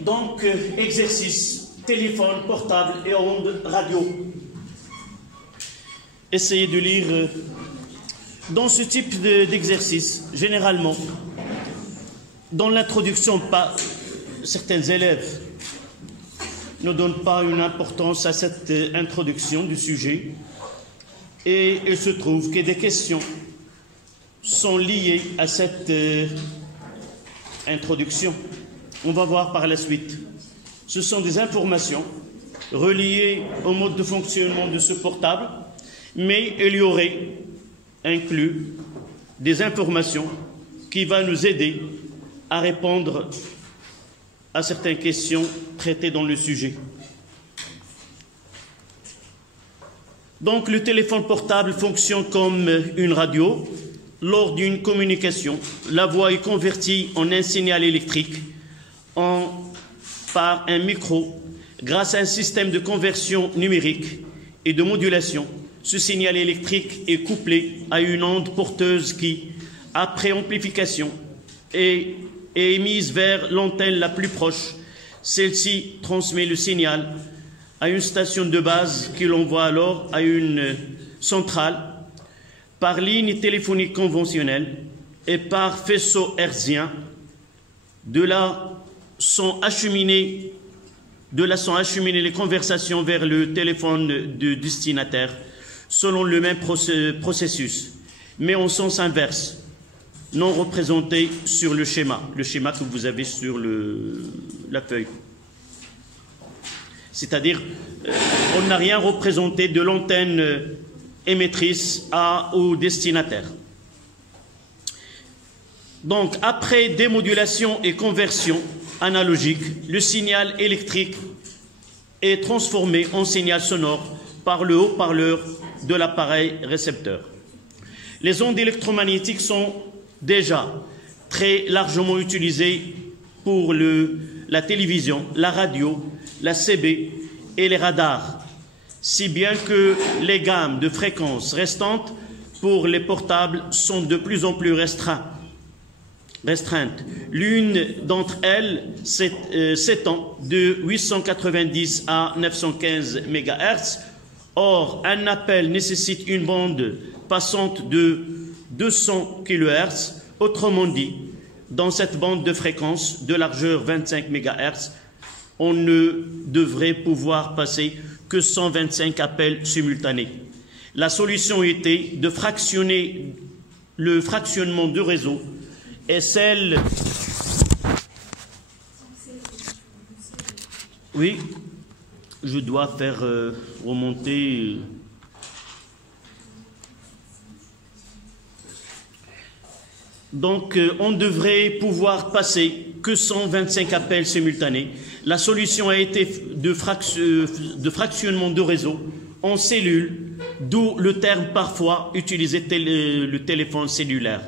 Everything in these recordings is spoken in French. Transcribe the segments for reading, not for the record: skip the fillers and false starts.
Donc, exercice, téléphone, portable et ondes radio. Essayez de lire dans ce type d'exercice, généralement, dans l'introduction, certains élèves ne donnent pas une importance à cette introduction du sujet et il se trouve que des questions sont liées à cette introduction. On va voir par la suite. Ce sont des informations reliées au mode de fonctionnement de ce portable, mais il y aurait inclus des informations qui vont nous aider à répondre à certaines questions traitées dans le sujet. Donc, le téléphone portable fonctionne comme une radio. Lors d'une communication, la voix est convertie en un signal électrique par un micro grâce à un système de conversion numérique et de modulation. Ce signal électrique est couplé à une onde porteuse qui, après amplification, est émise vers l'antenne la plus proche. Celle-ci transmet le signal à une station de base qui l'envoie alors à une centrale par ligne téléphonique conventionnelle et par faisceau hertzien. De là sont acheminées les conversations vers le téléphone du destinataire selon le même processus, mais en sens inverse, non représenté sur le schéma que vous avez sur la feuille. C'est-à-dire, on n'a rien représenté de l'antenne émettrice au destinataire. Donc, après démodulation et conversion analogique, le signal électrique est transformé en signal sonore par le haut-parleur de l'appareil récepteur. Les ondes électromagnétiques sont déjà très largement utilisées pour la télévision, la radio, la CB et les radars, si bien que les gammes de fréquences restantes pour les portables sont de plus en plus restreintes. L'une d'entre elles s'étend de 890 à 915 MHz. Or, un appel nécessite une bande passante de 200 kHz. Autrement dit, dans cette bande de fréquence de largeur 25 MHz, on ne devrait pouvoir passer que 125 appels simultanés. La solution était de fractionner le fractionnement du réseau et celle... Oui, je dois faire remonter... Donc, on devrait pouvoir passer que 125 appels simultanés. La solution a été de fractionnement de réseau en cellules, d'où le terme parfois utilisé le téléphone cellulaire.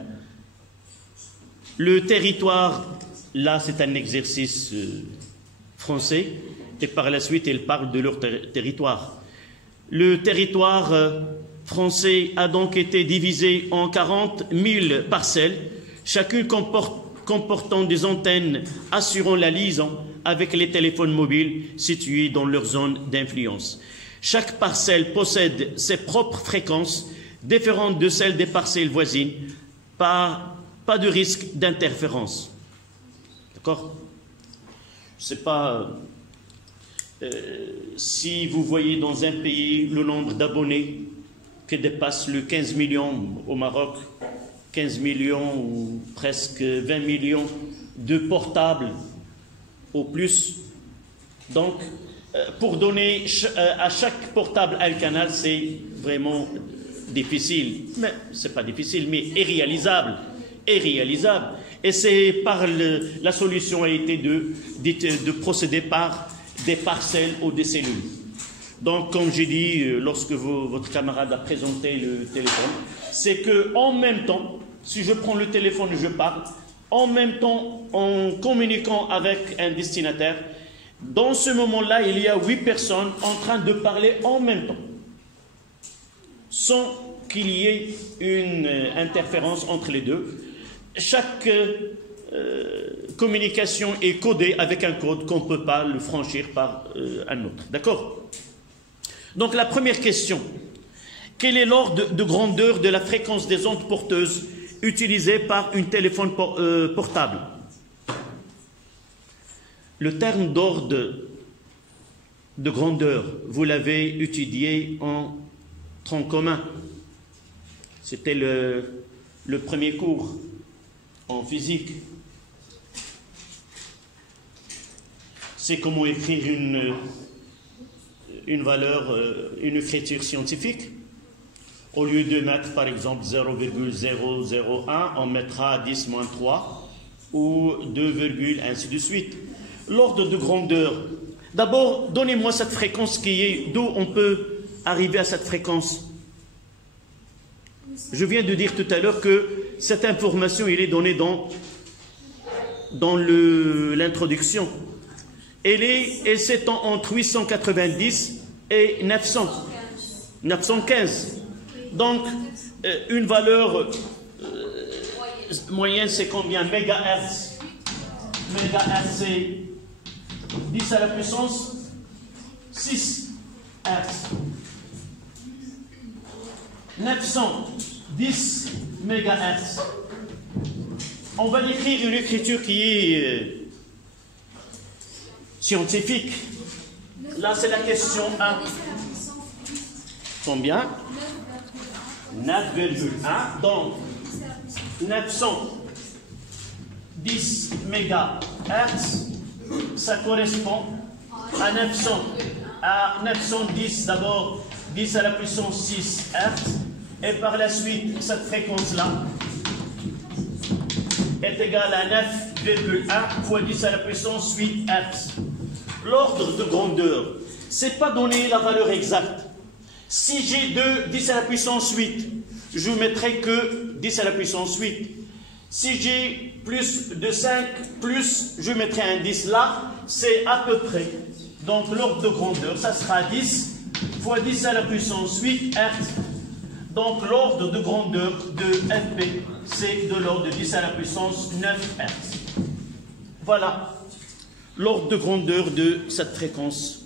Le territoire, là c'est un exercice français, et par la suite ils parlent de leur territoire. Le territoire français a donc été divisé en 40 000 parcelles, chacune comportant des antennes assurant la liaison avec les téléphones mobiles situés dans leur zone d'influence. Chaque parcelle possède ses propres fréquences, différentes de celles des parcelles voisines, pas de risque d'interférence. D'accord? Je ne sais pas si vous voyez dans un pays le nombre d'abonnés qui dépasse le 15 millions au Maroc, 15 millions ou presque 20 millions de portables au plus. Donc, pour donner à chaque portable un canal, c'est vraiment difficile. Mais c'est pas difficile, mais irréalisable. Et c'est par la solution a été de procéder par des parcelles ou des cellules. Donc, comme j'ai dit, lorsque votre camarade a présenté le téléphone, c'est que en même temps, si je prends le téléphone et je parle, en même temps, en communiquant avec un destinataire, dans ce moment-là, il y a 8 personnes en train de parler en même temps, sans qu'il y ait une interférence entre les deux. Chaque communication est codée avec un code qu'on ne peut pas le franchir par un autre. D'accord? Donc la première question, quel est l'ordre de grandeur de la fréquence des ondes porteuses utilisées par un téléphone portable? Le terme d'ordre de grandeur, vous l'avez étudié en tronc commun. C'était le premier cours en physique. C'est comment écrire une valeur, une écriture scientifique. Au lieu de mettre par exemple 0,001, on mettra 10 moins 3 ou 2, ainsi de suite. L'ordre de grandeur. D'abord, donnez-moi cette fréquence qui est, d'où on peut arriver à cette fréquence. Je viens de dire tout à l'heure que cette information, il est donnée dans l'introduction. Elle s'étend entre 890 et 915. Donc, une valeur moyenne, c'est combien? Mégahertz. Mégahertz, c'est 10 à la puissance 6 Hertz. 910 mégahertz. On va écrire une écriture qui est scientifique. Là, c'est la question 1. Combien? 9,1. Donc, 910 mégahertz, ça correspond à 910 d'abord, 10 à la puissance 6 Hertz, et par la suite, cette fréquence-là est égale à 9,1 fois 10 à la puissance 8 Hertz. L'ordre de grandeur, c'est pas donner la valeur exacte. Si j'ai 10 à la puissance 8, je ne mettrai que 10 à la puissance 8. Si j'ai plus de 5, je mettrai un 10 là, c'est à peu près. Donc l'ordre de grandeur, ça sera 10 fois 10 à la puissance 8 Hertz. Donc l'ordre de grandeur de FP, c'est de l'ordre de 10 à la puissance 9 Hertz. Voilà l'ordre de grandeur de cette fréquence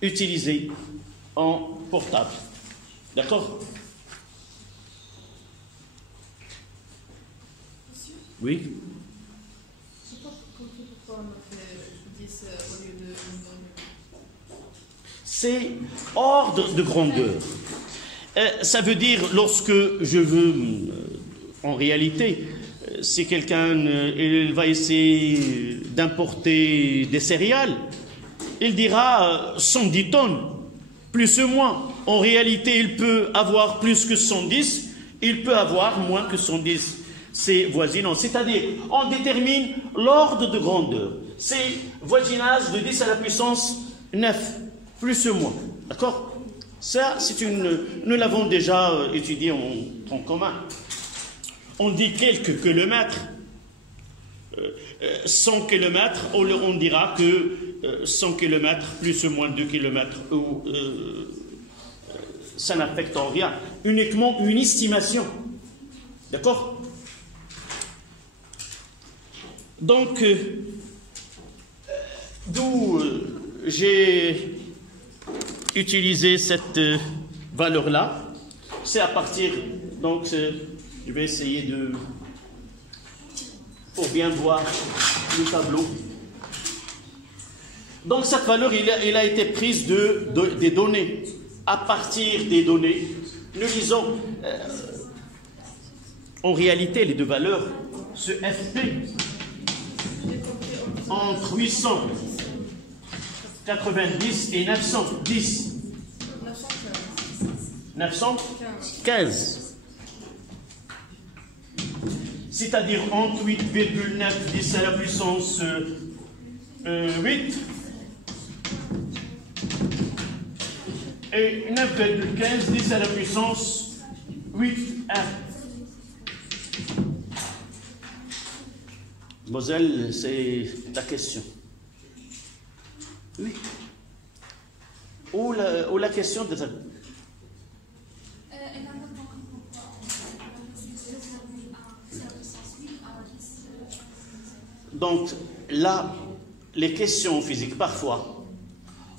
utilisée en portable. D'accord? Oui? Je sais pas pourquoi on a fait 10 au lieu de... C'est ordre de grandeur. Ça veut dire, lorsque je veux, en réalité, si quelqu'un il va essayer d'importer des céréales, il dira 110 tonnes, plus ou moins. En réalité, il peut avoir plus que 110, il peut avoir moins que 110. C'est voisinant. C'est-à-dire, on détermine l'ordre de grandeur. C'est voisinage de 10 à la puissance 9, plus ou moins. D'accord? Ça, nous l'avons déjà étudié en commun. On dit quelques kilomètres. 100 km, on dira que 100 km plus ou moins 2 km, ça n'affecte en rien. Uniquement une estimation. D'accord? Donc, d'où j'ai utilisé cette valeur-là, c'est à partir, donc je vais essayer pour bien voir le tableau. Donc cette valeur, elle a été prise des données. À partir des données, nous disons, en réalité, les deux valeurs, ce FP, entre 890 et 910. 915. C'est-à-dire entre 8,9 10 à la puissance 8 et 9,15 10 à la puissance 8 1. Moselle, c'est la question. Oui. Ou la question de... Donc là, les questions physiques, parfois,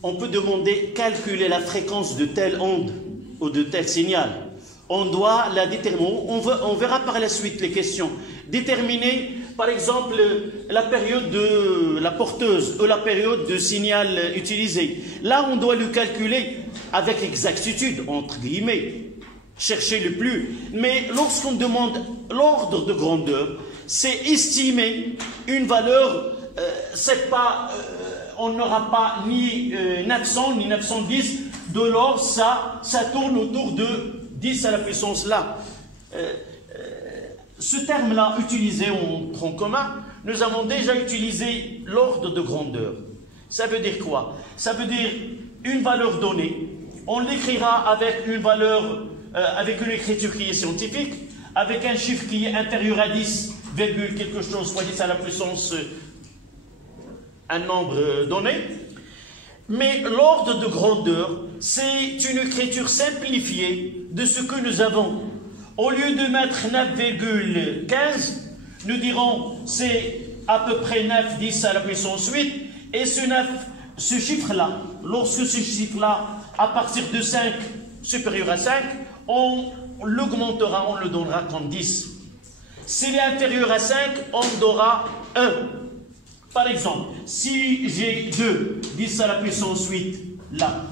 on peut demander calculer la fréquence de telle onde ou de tel signal. On doit la déterminer, on verra par la suite les questions. Déterminer, par exemple, la période de la porteuse ou la période de signal utilisé. Là, on doit le calculer avec exactitude, entre guillemets. Chercher le plus. Mais lorsqu'on demande l'ordre de grandeur, c'est estimer une valeur, c'est pas, on n'aura pas ni 900 ni 910 de l'ordre, ça tourne autour de 10 à la puissance là. Ce terme-là utilisé en tronc commun, nous avons déjà utilisé l'ordre de grandeur. Ça veut dire quoi? Ça veut dire une valeur donnée. On l'écrira avec une valeur, avec une écriture qui est scientifique, avec un chiffre qui est inférieur à 10, quelque chose, soit 10 à la puissance, un nombre donné. Mais l'ordre de grandeur, c'est une écriture simplifiée de ce que nous avons. Au lieu de mettre 9,15, nous dirons c'est à peu près 9, 10 à la puissance 8. Et ce chiffre-là, lorsque ce chiffre-là, à partir de 5, supérieur à 5, on l'augmentera, on le donnera comme 10. S'il est inférieur à 5, on donnera 1. Par exemple, si j'ai 2, 10 à la puissance 8, là,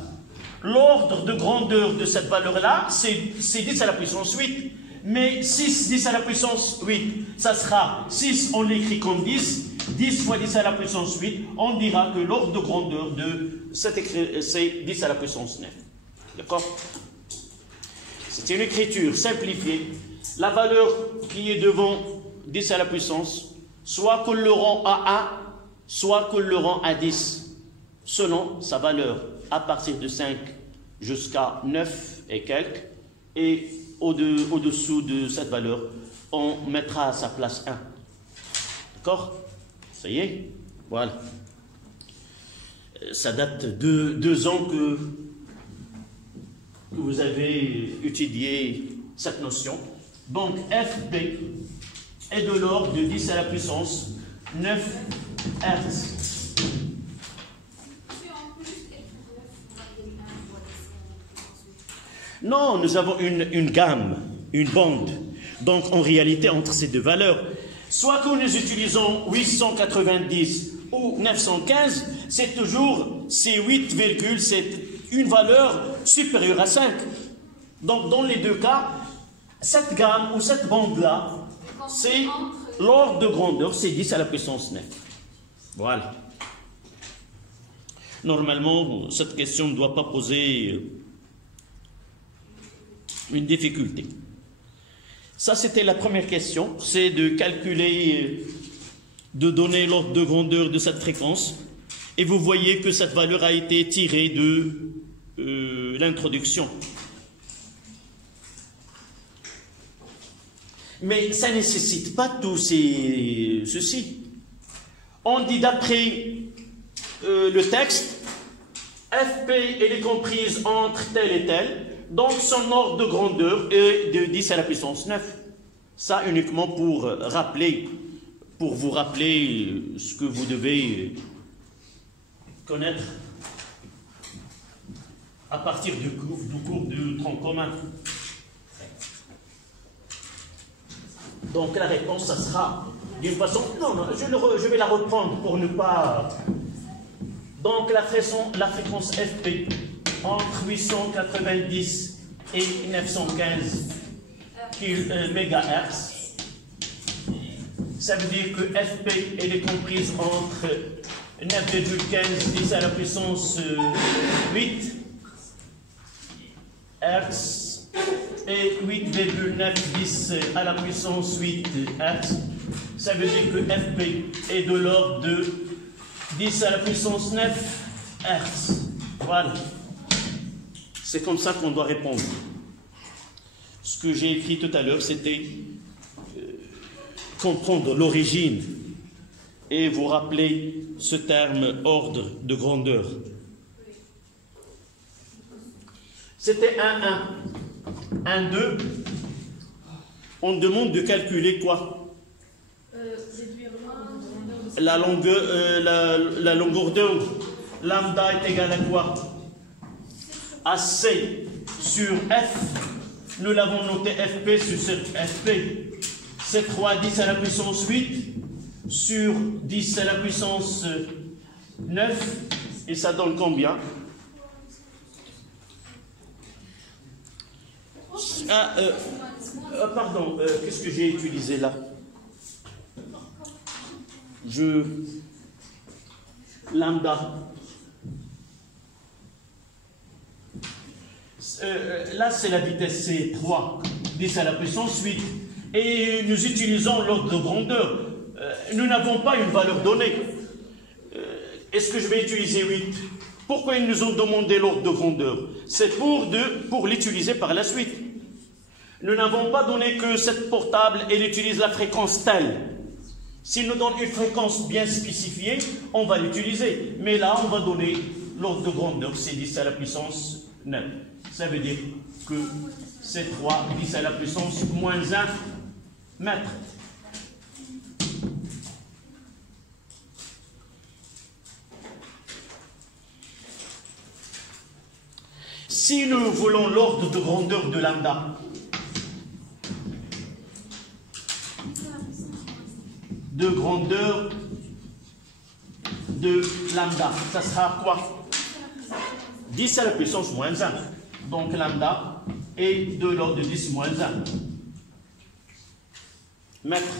l'ordre de grandeur de cette valeur-là, c'est 10 à la puissance 8. Mais 6, 10 à la puissance 8, ça sera 6, on l'écrit comme 10. 10 fois 10 à la puissance 8, on dira que l'ordre de grandeur de cette écriture, c'est 10 à la puissance 9. D'accord? C'est une écriture simplifiée. La valeur qui est devant 10 à la puissance, soit qu'on le rend à 1, soit qu'on le rend à 10, selon sa valeur, à partir de 5 jusqu'à 9 et quelques, et au-dessous de cette valeur, on mettra à sa place 1. D'accord? Ça y est? Voilà. Ça date de 2 ans que vous avez étudié cette notion. Donc, FP est de l'ordre de 10 à la puissance 9 Hertz. Non, nous avons une gamme, une bande. Donc, en réalité, entre ces deux valeurs, soit que nous utilisons 890 ou 915, c'est toujours ces 8, c'est une valeur supérieure à 5. Donc, dans les deux cas, cette gamme ou cette bande-là, c'est l'ordre de grandeur, c'est 10 à la puissance 9. Voilà. Normalement, cette question ne doit pas poser une difficulté. Ça, c'était la première question, c'est de calculer, de donner l'ordre de grandeur de cette fréquence. Et vous voyez que cette valeur a été tirée de l'introduction. Mais ça ne nécessite pas tout ceci. On dit d'après le texte, FP elle est comprise entre tel et tel, donc son ordre de grandeur est de 10 à la puissance 9. Ça uniquement pour vous rappeler ce que vous devez connaître à partir du cours du tronc commun. Donc la réponse, ça sera d'une façon... Non, je vais la reprendre pour ne pas... Donc la fréquence FP entre 890 et 915 MHz, ça veut dire que FP elle est comprise entre 9,15 10 à la puissance 8 Hz et 8,910 à la puissance 8 Hz. Ça veut dire que FP est de l'ordre de 10 à la puissance 9 Hz. Voilà. C'est comme ça qu'on doit répondre. Ce que j'ai écrit tout à l'heure, c'était comprendre l'origine et vous rappeler ce terme ordre de grandeur. C'était 1, 1. 1, 2. On demande de calculer quoi? Déduire l'ordre de grandeur de la longueur d'onde, lambda est égale à quoi? À C sur F. Nous l'avons noté FP sur FP. C'est 3 10 à la puissance 8 sur 10 à la puissance 9. Et ça donne combien? Pardon, qu'est-ce que j'ai utilisé là? Lambda. Là, c'est la vitesse C3, 10 à la puissance 8. Et nous utilisons l'ordre de grandeur. Nous n'avons pas une valeur donnée. Est-ce que je vais utiliser 8? Pourquoi ils nous ont demandé l'ordre de grandeur? C'est pour l'utiliser par la suite. Nous n'avons pas donné que cette portable, elle utilise la fréquence telle. S'il nous donne une fréquence bien spécifiée, on va l'utiliser. Mais là, on va donner l'ordre de grandeur, c'est 10 à la puissance 9. Ça veut dire que c'est 3, 10 à la puissance moins 1 mètre. Si nous voulons l'ordre de grandeur de lambda, de grandeur de lambda, ça sera quoi? 10 à la puissance moins 1. Donc lambda est de l'ordre de 10 moins 1 mètre.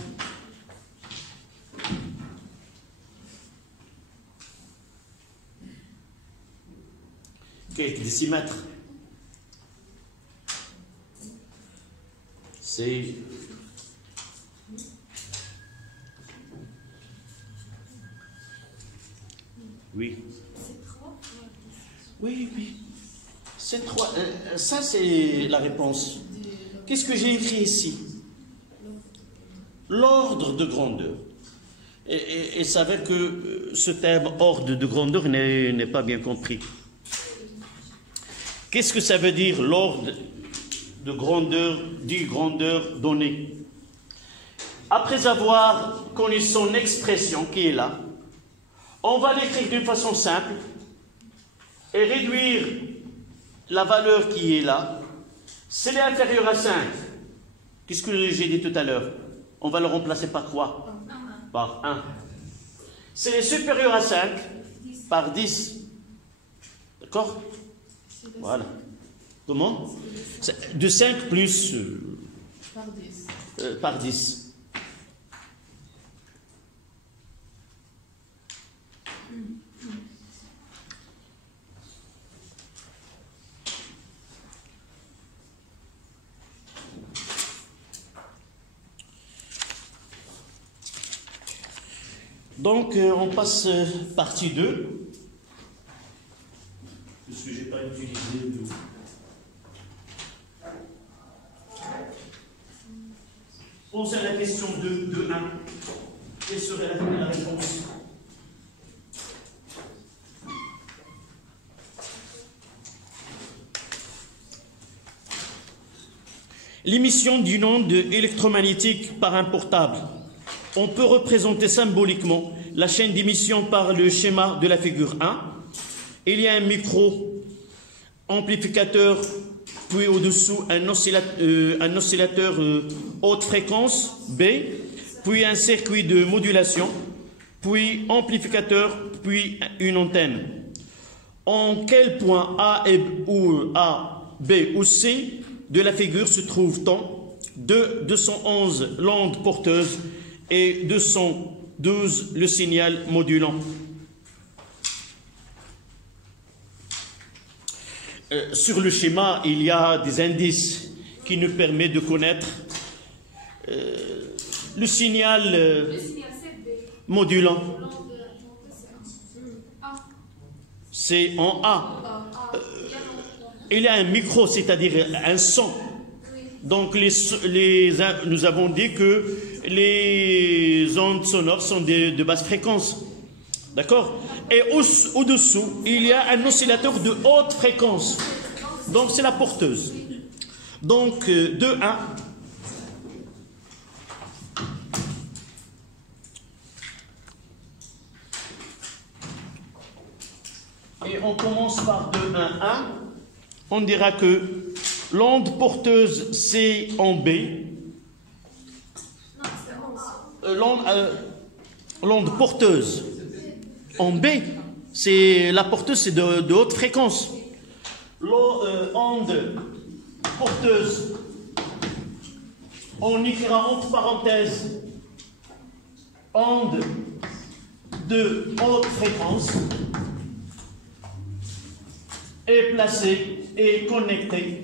Ok, décimètre. C'est oui. Oui, oui. C'est 3. Ça, c'est la réponse. Qu'est-ce que j'ai écrit ici? L'ordre de grandeur. Et ça veut que ce terme ordre de grandeur n'est pas bien compris. Qu'est-ce que ça veut dire l'ordre de grandeur, dit grandeur donnée? Après avoir connu son expression qui est là, on va l'écrire d'une façon simple et réduire la valeur qui est là. Si elle est inférieure à 5, qu'est-ce que j'ai dit tout à l'heure? On va le remplacer par quoi? Par 1. Si elle est supérieure à 5, par 10. D'accord? Voilà. Comment? De 5 plus... par 10. Donc, on passe partie 2. Parce que je n'ai pas utilisé le... Pensez à la question de 1. Quelle serait la réponse? L'émission d'une onde électromagnétique par un portable. On peut représenter symboliquement la chaîne d'émission par le schéma de la figure 1. Il y a un micro-amplificateur, puis au-dessous un oscillateur haute fréquence B, puis un circuit de modulation, puis amplificateur, puis une antenne. En quel point A, B ou C de la figure se trouve-t-on? 211 l'onde porteuse et 212 le signal modulant. Sur le schéma, il y a des indices qui nous permettent de connaître le signal modulant. C'est en A. Il y a un micro, c'est-à-dire un son. Donc, nous avons dit que les ondes sonores sont de basse fréquence. D'accord? Et au-dessous, il y a un oscillateur de haute fréquence. Donc, c'est la porteuse. Donc, 2, 1. et on commence par 2, 1, 1, on dira que l'onde porteuse c'est en B. L'onde porteuse en B, c'est la porteuse, c'est de haute fréquence. L'onde porteuse, on écrira entre parenthèses onde de haute fréquence, est placée et connectée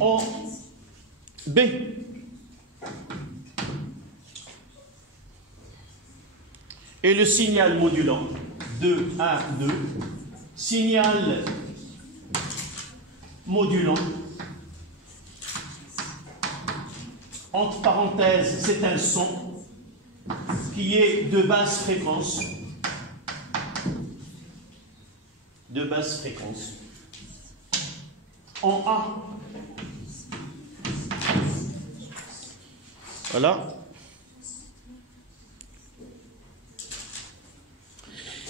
en B. Et le signal modulant 2, 1, 2, signal modulant, entre parenthèses, c'est un son qui est de basse fréquence, en A. Voilà.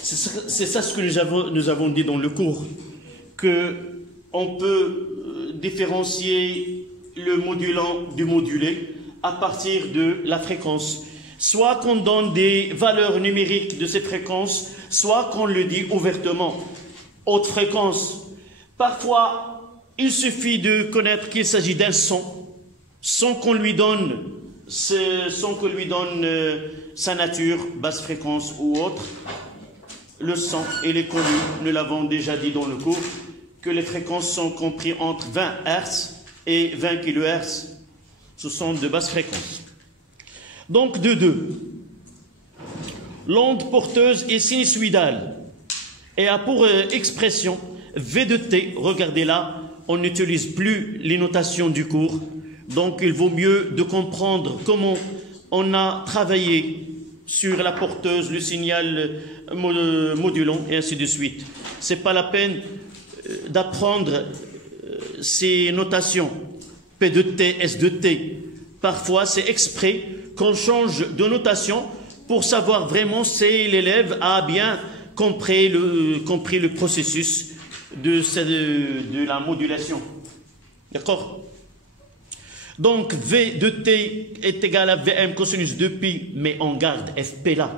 C'est ça ce que nous avons dit dans le cours, qu'on peut différencier le modulant du modulé à partir de la fréquence. Soit qu'on donne des valeurs numériques de cette fréquence, soit qu'on le dit ouvertement. Haute fréquence. Parfois, il suffit de connaître qu'il s'agit d'un son, sans qu'on lui donne sa nature, basse fréquence ou autre. Le son, il est connu, nous l'avons déjà dit dans le cours, que les fréquences sont comprises entre 20 Hz et 20 kHz. Ce sont de basse fréquence. Donc, de 2. L'onde porteuse est sinusoïdale et a pour expression V de T. Regardez là, on n'utilise plus les notations du cours. Donc, il vaut mieux de comprendre comment on a travaillé sur la porteuse, le signal modulant, et ainsi de suite. Ce n'est pas la peine d'apprendre ces notations, P de T, S de T. Parfois, c'est exprès qu'on change de notation pour savoir vraiment si l'élève a bien compris le processus de la modulation. D'accord? Donc, V de T est égal à Vm cosinus de pi, mais on garde Fp là.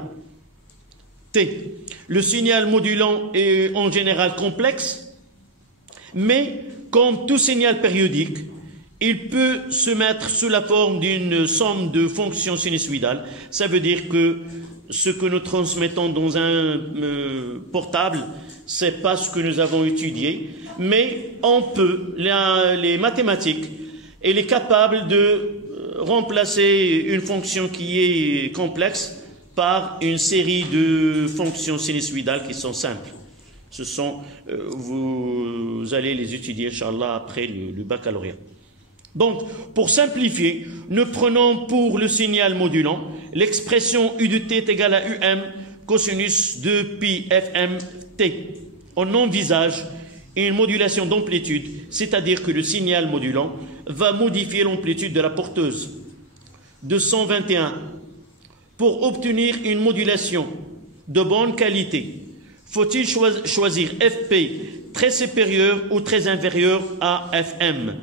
T. Le signal modulant est en général complexe, mais comme tout signal périodique, il peut se mettre sous la forme d'une somme de fonctions sinusoïdales. Ça veut dire que ce que nous transmettons dans un portable, ce n'est pas ce que nous avons étudié, mais on peut, les mathématiques, elle est capable de remplacer une fonction qui est complexe par une série de fonctions sinusoïdales qui sont simples. Ce sont, vous allez les étudier, Inch'Allah, après le baccalauréat. Donc, pour simplifier, nous prenons pour le signal modulant l'expression U de T est égale à UM cosinus de pi Fm T. On envisage une modulation d'amplitude, c'est-à-dire que le signal modulant va modifier l'amplitude de la porteuse. 221. Pour obtenir une modulation de bonne qualité, faut-il choisir Fp très supérieur ou très inférieur à Fm?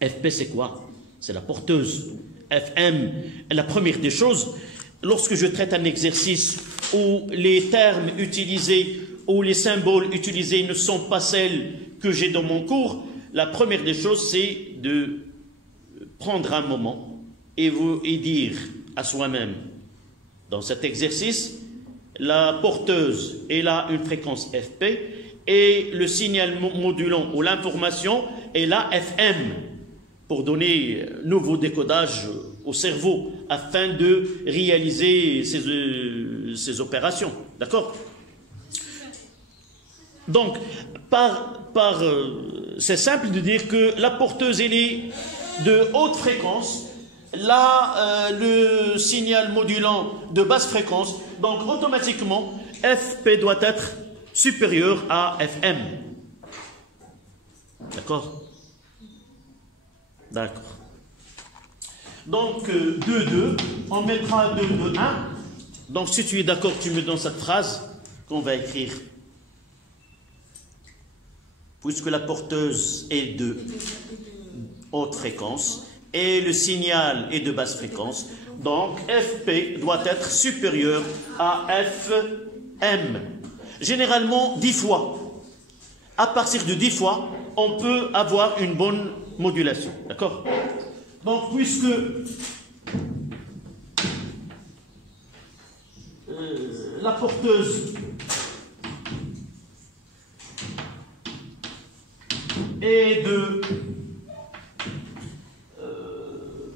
Fp, c'est quoi? C'est la porteuse. Fm, la première des choses, lorsque je traite un exercice où les termes utilisés ou les symboles utilisés ne sont pas celles que j'ai dans mon cours, la première des choses, c'est de prendre un moment et dire à soi-même, dans cet exercice, la porteuse, elle a une fréquence Fp et le signal modulant ou l'information est là Fm, pour donner nouveau décodage au cerveau afin de réaliser ces opérations. D'accord? Donc, c'est simple de dire que la porteuse elle est de haute fréquence, là le signal modulant de basse fréquence, donc automatiquement Fp doit être supérieur à Fm. D'accord? D'accord. Donc 2, 2, on mettra 2, 2, 1. Donc si tu es d'accord, tu me donnes cette phrase qu'on va écrire. Puisque la porteuse est de haute fréquence et le signal est de basse fréquence, donc FP doit être supérieur à FM. Généralement 10 fois. À partir de 10 fois, on peut avoir une bonne modulation. D'accord? Donc puisque la porteuse est de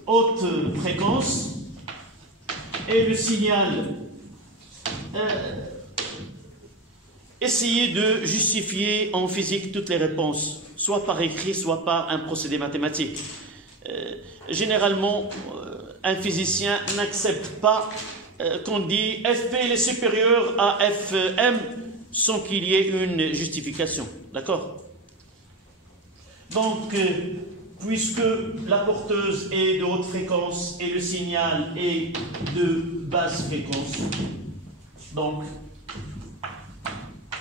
haute fréquence et le signal, essayez de justifier en physique toutes les réponses, soit par écrit, soit par un procédé mathématique. Généralement, un physicien n'accepte pas qu'on dit FP est supérieur à FM sans qu'il y ait une justification. D'accord? Donc, puisque la porteuse est de haute fréquence et le signal est de basse fréquence, donc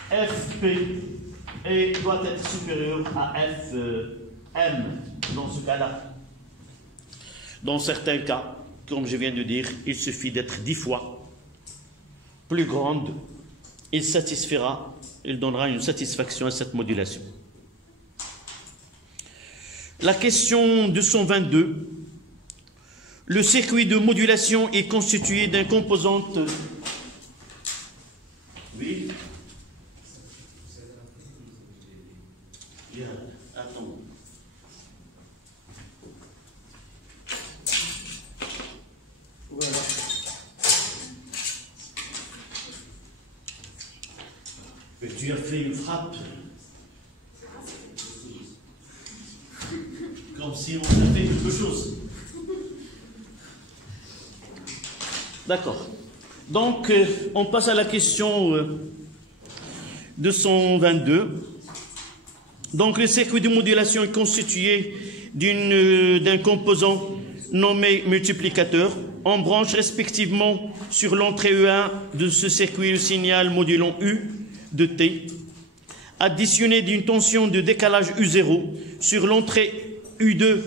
FP doit être supérieur à FM dans ce cas-là. Dans certains cas, comme je viens de dire, il suffit d'être 10 fois plus grande, il satisfera, il donnera une satisfaction à cette modulation. La question 222. Le circuit de modulation est constitué d'un composante. Oui. Bien, attends. Voilà. Mais tu as fait une frappe. Comme si on avait fait quelque chose. D'accord. Donc, on passe à la question 222. Donc, le circuit de modulation est constitué d'un composant nommé multiplicateur. On branche respectivement sur l'entrée E1 de ce circuit le signal modulant U de T, additionné d'une tension de décalage U0 sur l'entrée U2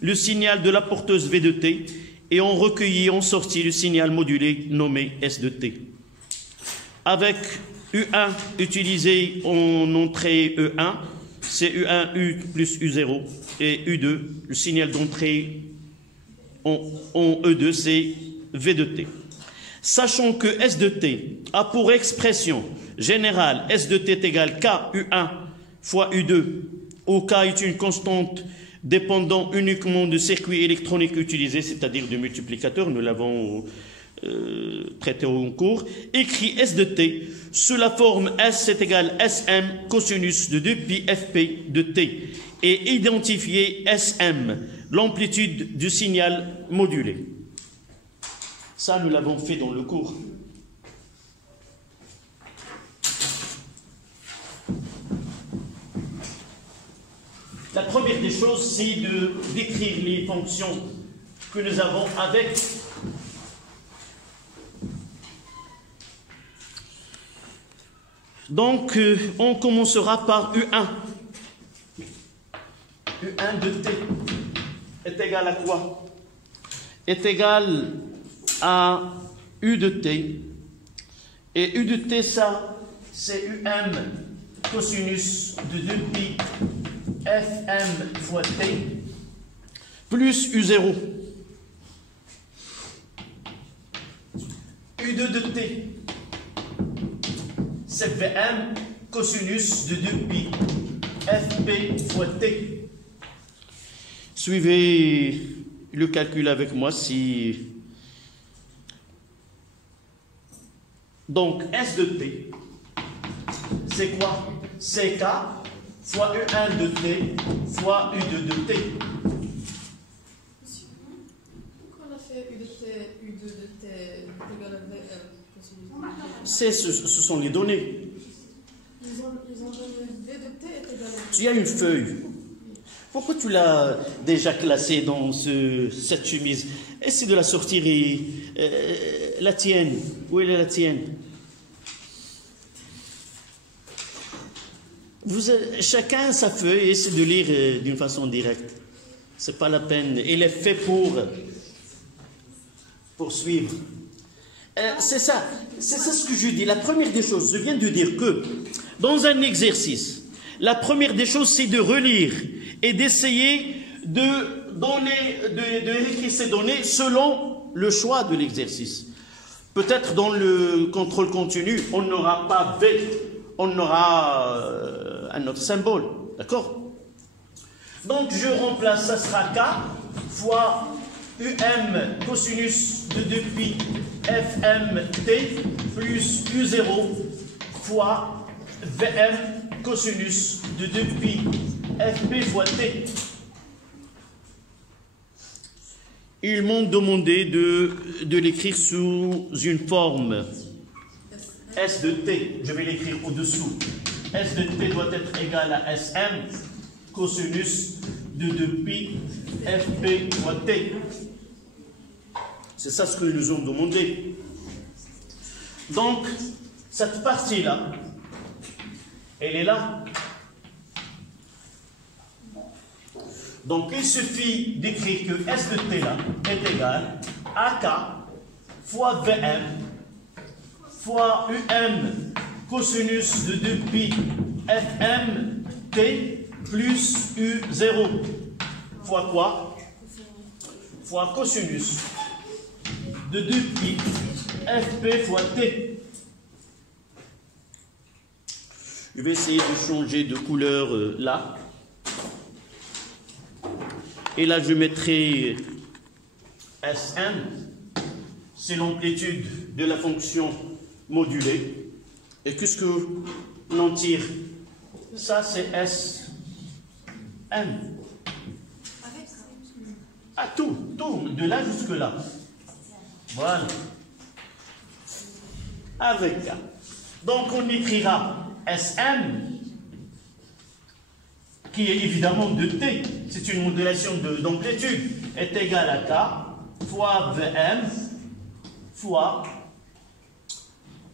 le signal de la porteuse V de T, et on recueillit en sortie le signal modulé nommé S de T. Avec U1 utilisé en entrée E1, c'est U1U plus U0, et U2, le signal d'entrée en E2, c'est V de T. Sachant que S de T a pour expression générale S de T est égal à KU1 fois U2, où K est une constante dépendant uniquement du circuit électronique utilisé, c'est-à-dire du multiplicateur, nous l'avons traité en cours, écrit S de T sous la forme S est égal à SM cosinus de 2pi Fp de T, et identifié SM, l'amplitude du signal modulé. Ça, nous l'avons fait dans le cours. La première des choses, c'est de décrire les fonctions que nous avons avec donc on commencera par U1. U1 de T est égal à quoi? Est égal à U de T. Et U de T, ça, c'est UM cosinus de 2pi Fm fois T plus U0. U2 de T, c'est Vm cosinus de 2pi Fp fois T. Suivez le calcul avec moi si... Donc, S de T, c'est quoi? C'est K fois U1 de T fois U2 de T. Pourquoi on a fait U de T, U2 de T égal à VM? Ce sont les données. Ils ont donné V de T est égal à... Tu as une feuille. Pourquoi tu l'as déjà classé dans cette chemise? Essaie de la sortir et la tienne. Où est la tienne? Chacun sa feuille et essaie de lire d'une façon directe. C'est pas la peine. Il est fait pour suivre. C'est ça ce que je dis. La première des choses, je viens de dire que dans un exercice, la première des choses, c'est de relire et d'essayer de réécrire ces données selon le choix de l'exercice. Peut-être dans le contrôle continu, on n'aura pas V, on aura un autre symbole. D'accord? Donc je remplace, ça sera K fois UM cosinus de 2pi FMT plus U0 fois VM cosinus de 2pi FP fois T. Ils m'ont demandé de l'écrire sous une forme S de T. Je vais l'écrire au-dessous. S de T doit être égal à SM cosinus de 2pi FP fois T. C'est ça ce qu'ils nous ont demandé. Donc, cette partie-là, elle est là. Donc, il suffit d'écrire que S de T là est égal à K fois VM fois UM cosinus de 2pi FM T plus U0 fois quoi? Fois cosinus de 2pi FP fois T. Je vais essayer de changer de couleur là. Et là, je mettrai Sn, c'est l'amplitude de la fonction modulée. Et qu'est-ce que l'on tire? Ça, c'est Sn. Ah, tout, de là jusque là. Voilà. Avec K. Donc, on écrira Sm, qui est évidemment de T, c'est une modulation d'amplitude, est égal à K fois Vm fois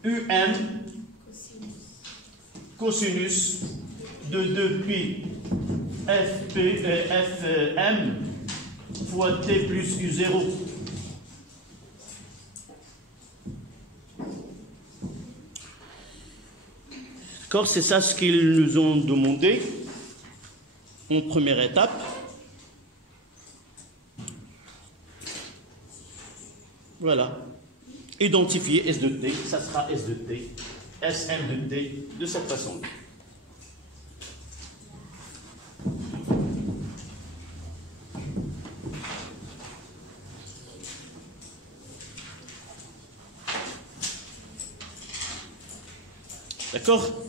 UM cosinus de 2pi Fm fois T plus U0. D'accord, c'est ça ce qu'ils nous ont demandé en première étape. Voilà. Identifier S de T, ça sera S de T, Sm de T, de cette façon. D'accord?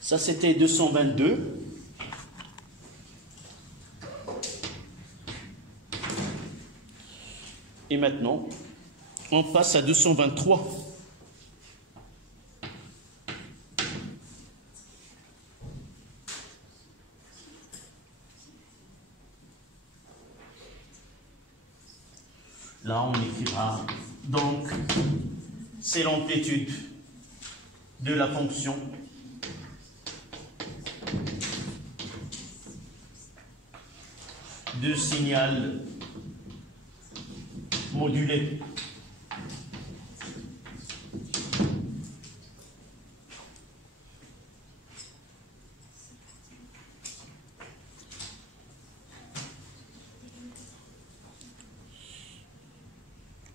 Ça, c'était 222. Et maintenant, on passe à 223. Là, on écrira, donc, c'est l'amplitude de la fonction de signal modulé.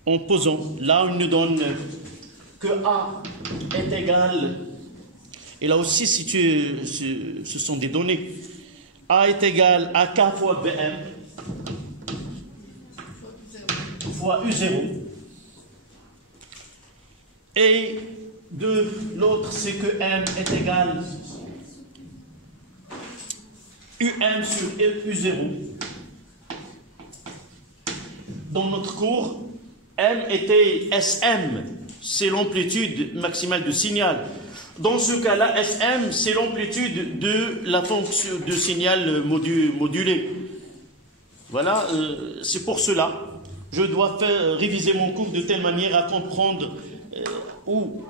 En posant, là on nous donne que A est égal, et là aussi si ce sont des données, A est égal à K fois Bm fois U0, et de l'autre c'est que M est égal UM sur U0. dans notre cours, M était SM, c'est l'amplitude maximale du signal. Dans ce cas-là, SM, c'est l'amplitude de la fonction de signal modulé. Voilà, c'est pour cela. Je dois réviser mon cours de telle manière à comprendre où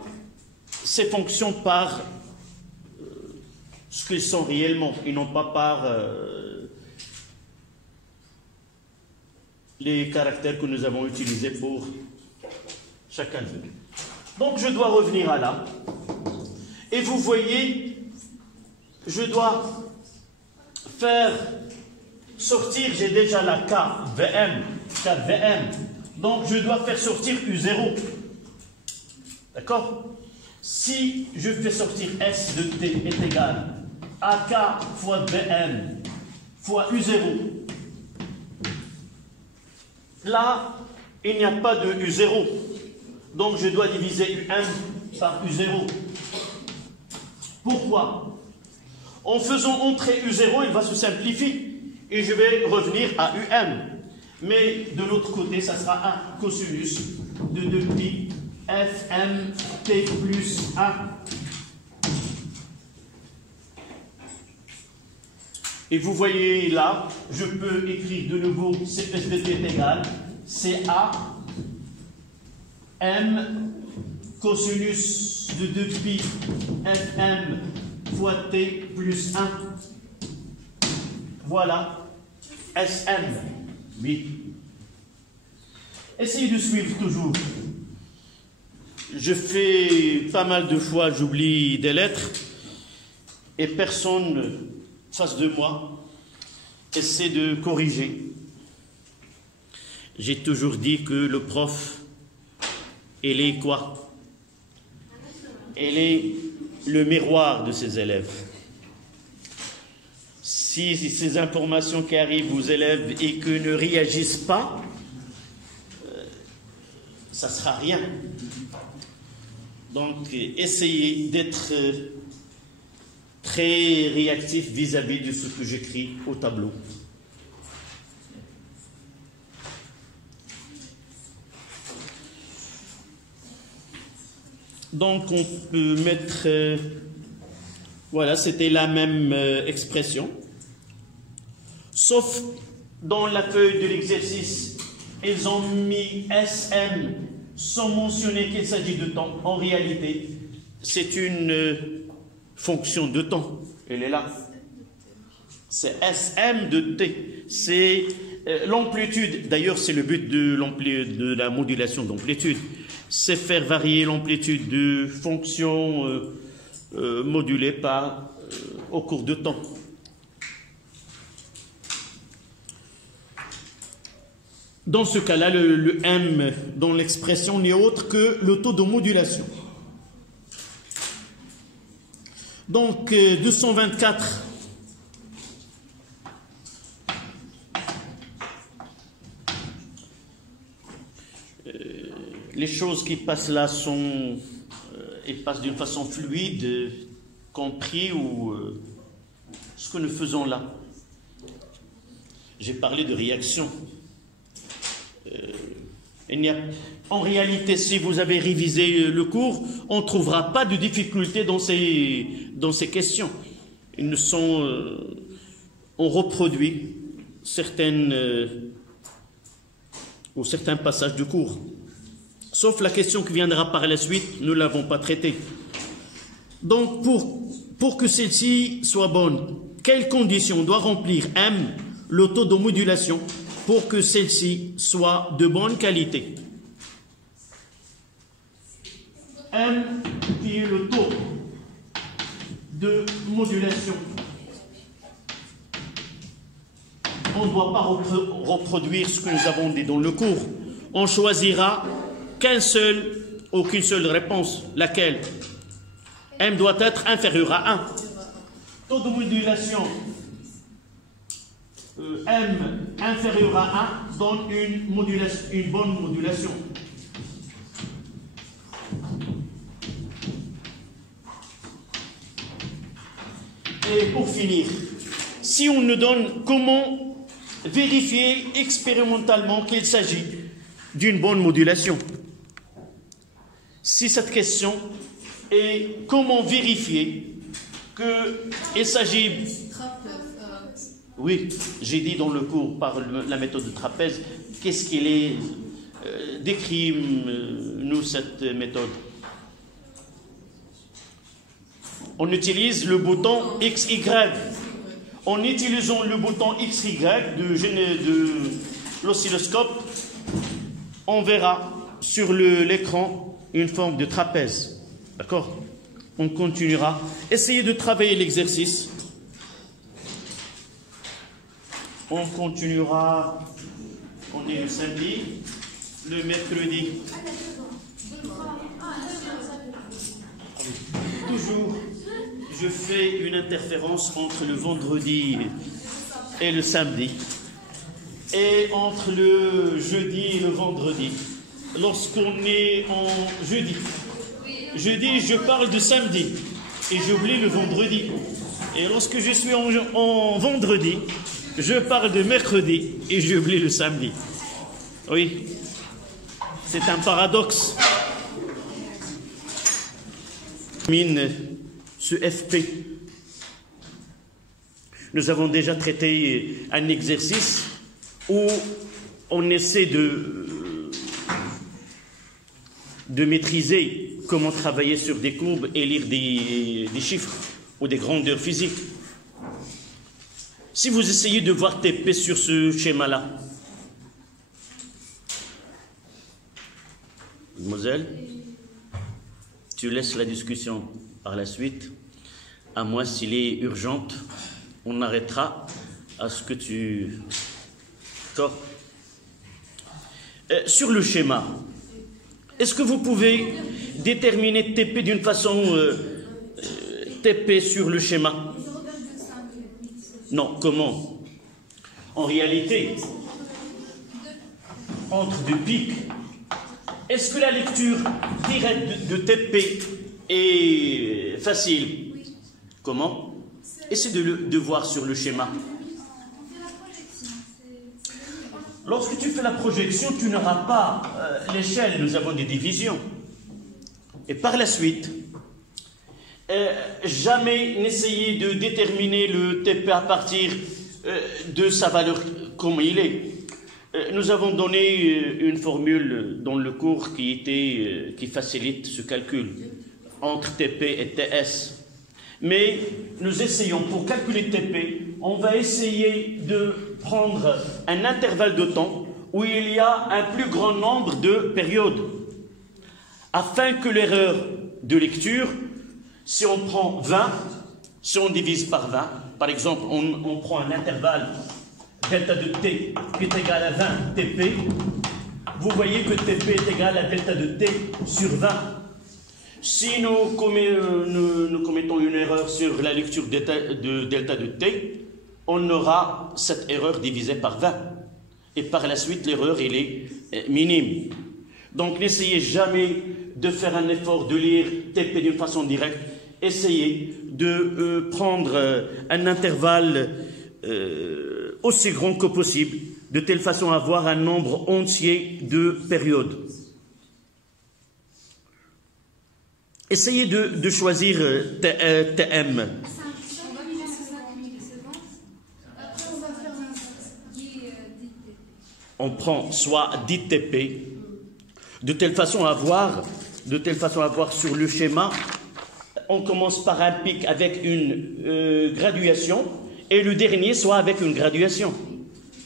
ces fonctions par ce qu'ils sont réellement et non pas par les caractères que nous avons utilisés pour chacun d'eux. Donc je dois revenir à là. Et vous voyez, je dois faire sortir, j'ai déjà la KVM, donc je dois faire sortir U0. D'accord? Si je fais sortir S de T est égal à K fois VM fois U0, là, il n'y a pas de U0, donc je dois diviser UM par U0. Pourquoi? En faisant entrer U0, il va se simplifier et je vais revenir à UM. Mais de l'autre côté, ça sera un cosinus de 2pi FMT plus 1. Et vous voyez là, je peux écrire de nouveau CS de T est égal CA M cosinus de 2pi FM fois T plus 1. Voilà. SM. Oui. Essayez de suivre toujours. Je fais pas mal de fois, j'oublie des lettres et personne face de moi essaie de corriger. J'ai toujours dit que le prof, il est quoi? Il est le miroir de ses élèves. Si ces informations qui arrivent aux élèves et que ne réagissent pas, ça ne sera rien. Donc, essayez d'être très réactif vis-à-vis de ce que j'écris au tableau. Donc, on peut mettre... voilà, c'était la même expression. Sauf dans la feuille de l'exercice, ils ont mis SM sans mentionner qu'il s'agit de temps. En réalité, c'est une fonction de temps. Elle est là. C'est SM de T. C'est l'amplitude. D'ailleurs, c'est le but de la modulation d'amplitude. C'est faire varier l'amplitude de fonctions modulées au cours de temps. Dans ce cas-là, le M dans l'expression n'est autre que le taux de modulation. Donc, 224. Les choses qui passent là elles passent d'une façon fluide, compris ou ce que nous faisons là. J'ai parlé de réaction. En réalité, si vous avez révisé le cours, on ne trouvera pas de difficultés dans ces questions. On reproduit certains passages du cours. Sauf la question qui viendra par la suite, nous ne l'avons pas traitée. Donc, pour que celle-ci soit bonne, quelles conditions doit remplir M, le taux de modulation, pour que celle-ci soit de bonne qualité? M, qui est le taux de modulation. On ne doit pas reproduire ce que nous avons dit dans le cours. On choisira qu'une seule réponse. Laquelle? M doit être inférieur à 1. Taux de modulation M inférieur à 1 donne une bonne modulation. Et pour finir, si on nous donne comment vérifier expérimentalement qu'il s'agit d'une bonne modulation. Si cette question est comment vérifier qu'il s'agit... Oui, j'ai dit dans le cours par la méthode de trapèze, qu'est-ce qu'il est, décris-nous cette méthode. On utilise le bouton XY. En utilisant le bouton XY de l'oscilloscope, on verra sur l'écran une forme de trapèze. D'accord? On continuera. Essayez de travailler l'exercice. On continuera. On est le samedi, le mercredi. Toujours, je fais une interférence entre le vendredi et le samedi, et entre le jeudi et le vendredi. Lorsqu'on est en jeudi, je parle de samedi et j'oublie le vendredi. Et lorsque je suis en vendredi, je parle de mercredi et j'oublie le samedi. Oui, c'est un paradoxe. Ce FP. Nous avons déjà traité un exercice où on essaie de maîtriser comment travailler sur des courbes et lire des chiffres ou des grandeurs physiques. Si vous essayez de voir TP sur ce schéma-là, mademoiselle, tu laisses la discussion par la suite. À moi, s'il est urgente, on arrêtera à ce que tu... D'accord ? Sur le schéma, est-ce que vous pouvez déterminer TP d'une façon TP sur le schéma? Non, comment? En réalité, entre deux pics, est-ce que la lecture directe de TP est facile? Comment? Essaie de voir sur le schéma. Lorsque tu fais la projection, tu n'auras pas l'échelle, nous avons des divisions. Et par la suite, jamais n'essayer de déterminer le TP à partir de sa valeur comme il est. Nous avons donné une formule dans le cours qui facilite ce calcul entre TP et TS. Mais nous essayons, pour calculer TP, on va essayer de prendre un intervalle de temps où il y a un plus grand nombre de périodes, afin que l'erreur de lecture, si on prend 20, si on divise par 20, par exemple, on prend un intervalle delta de T qui est égal à 20 TP, vous voyez que TP est égal à delta de T sur 20. Si nous commettons une erreur sur la lecture de delta de T, on aura cette erreur divisée par 20. Et par la suite, l'erreur, elle est minime. Donc, n'essayez jamais de faire un effort de lire TP d'une façon directe. Essayez de prendre un intervalle aussi grand que possible, de telle façon à avoir un nombre entier de périodes. Essayez de choisir TM. On prend soit 10 TP, de telle façon à avoir sur le schéma, on commence par un pic avec une graduation et le dernier soit avec une graduation.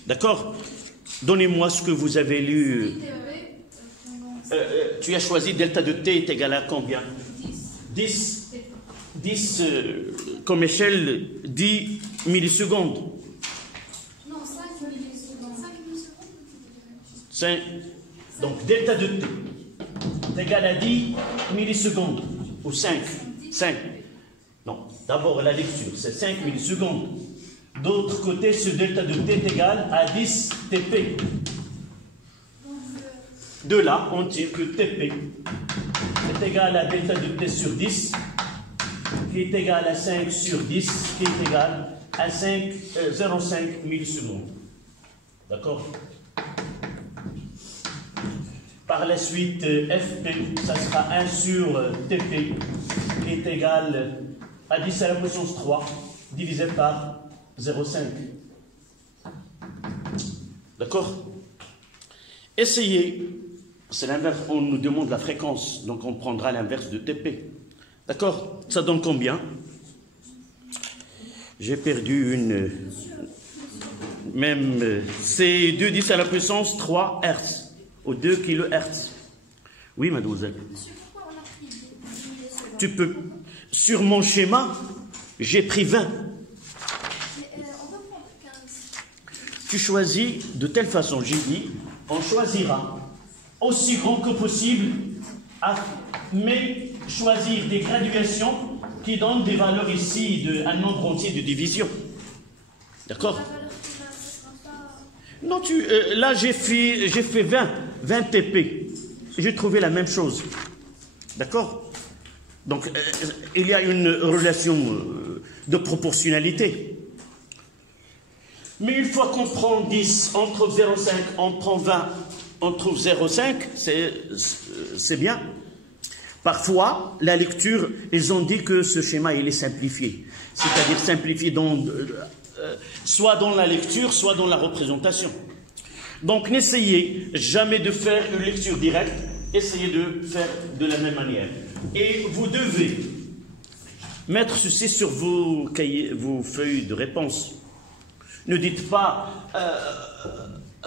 D'accord? Donnez-moi ce que vous avez lu. Tu as choisi delta de T est égal à combien? 10 comme échelle 10 millisecondes. Non, 5 millisecondes. 5 millisecondes. 5. Donc delta de T est égal à 10 millisecondes. Ou 5. 5. Non, d'abord la lecture, c'est 5 millisecondes. D'autre côté, ce delta de T est égal à 10 TP. De là, on tire que TP est égal à delta de T sur 10, qui est égal à 5 sur 10, qui est égal à 0,5 millisecondes. D'accord? Par la suite, FP, ça sera 1 sur TP, qui est égal à 10 à la puissance 3, divisé par 0,5. D'accord? Essayez, c'est l'inverse, on nous demande la fréquence, donc on prendra l'inverse de TP. D'accord? Ça donne combien? J'ai perdu une... Même, c'est 2 10 à la puissance 3 Hertz. Aux 2 kHz. Oui, mademoiselle. Monsieur, pourquoi on a pris 10 millisecondes? Tu peux. Sur mon schéma, j'ai pris 20. Mais, on peut prendre 15. Tu choisis de telle façon, j'ai dit, on choisira aussi grand que possible, mais choisir des graduations qui donnent des valeurs ici d'un nombre entier de division. D'accord? La valeur qui va être comme ça. Non, là j'ai fait 20 TP. J'ai trouvé la même chose. D'accord? Donc, il y a une relation de proportionnalité. Mais une fois qu'on prend 10, on trouve 0,5, on prend 20, on trouve 0,5, c'est bien. Parfois, la lecture, ils ont dit que ce schéma, il est simplifié. C'est-à-dire simplifié soit dans la lecture, soit dans la représentation. Donc, n'essayez jamais de faire une lecture directe, essayez de faire de la même manière. Et vous devez mettre ceci sur vos cahiers, vos feuilles de réponse. Ne dites pas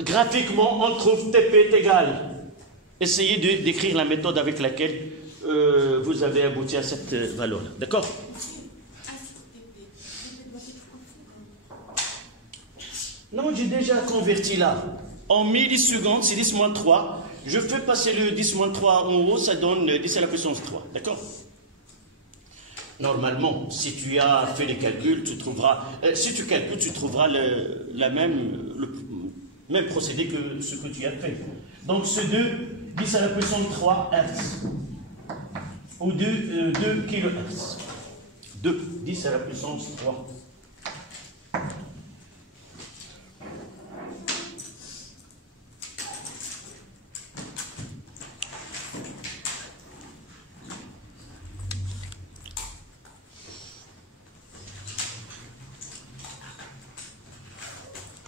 graphiquement on trouve TP est égal. Essayez d'écrire la méthode avec laquelle vous avez abouti à cette valeur-là. D'accord? Non, j'ai déjà converti là. En millisecondes, c'est 10 moins 3. Je fais passer le 10 moins 3 en haut, ça donne 10 à la puissance 3. D'accord? Normalement, si tu as fait les calculs, tu trouveras... si tu calcules, tu trouveras le même procédé que ce que tu as fait. Donc, ce 2, 10 à la puissance 3 Hertz. Ou 2 kHz. 2, 10 à la puissance 3.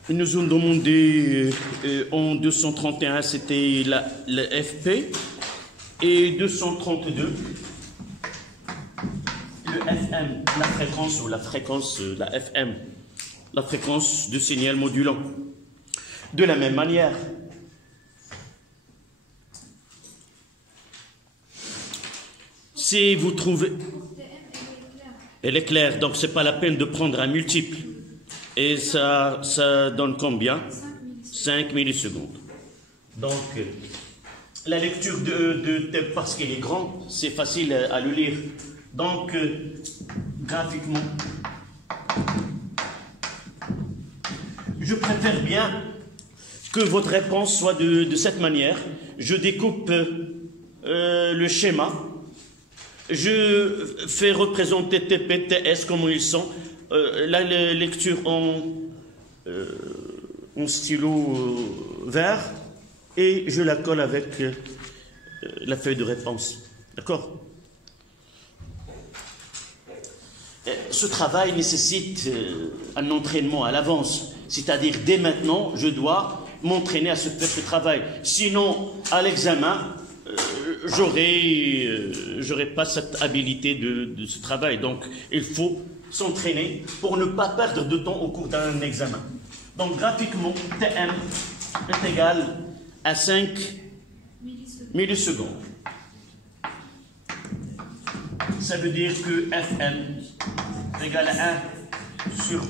Ils nous ont demandé en 231, c'était la FP, et 232, le FM, la fréquence, la FM, la fréquence de signal modulant. De la même manière, si vous trouvez... Elle est claire, donc ce n'est pas la peine de prendre un multiple. Et ça donne combien? 5 millisecondes. Donc, la lecture de TEP, parce qu'il est grand, c'est facile à le lire. Donc, graphiquement, je préfère bien que votre réponse soit de cette manière. Je découpe le schéma. Je fais représenter TP, TS comme ils sont. La lecture en stylo vert et je la colle avec la feuille de réponse. D'accord? Ce travail nécessite un entraînement à l'avance. C'est-à-dire, dès maintenant, je dois m'entraîner à faire ce travail. Sinon, à l'examen, j'aurais pas cette habilité de ce travail. Donc, il faut s'entraîner pour ne pas perdre de temps au cours d'un examen. Donc, graphiquement, Tm est égal à 5 millisecondes. Ça veut dire que Fm est égal à 1 sur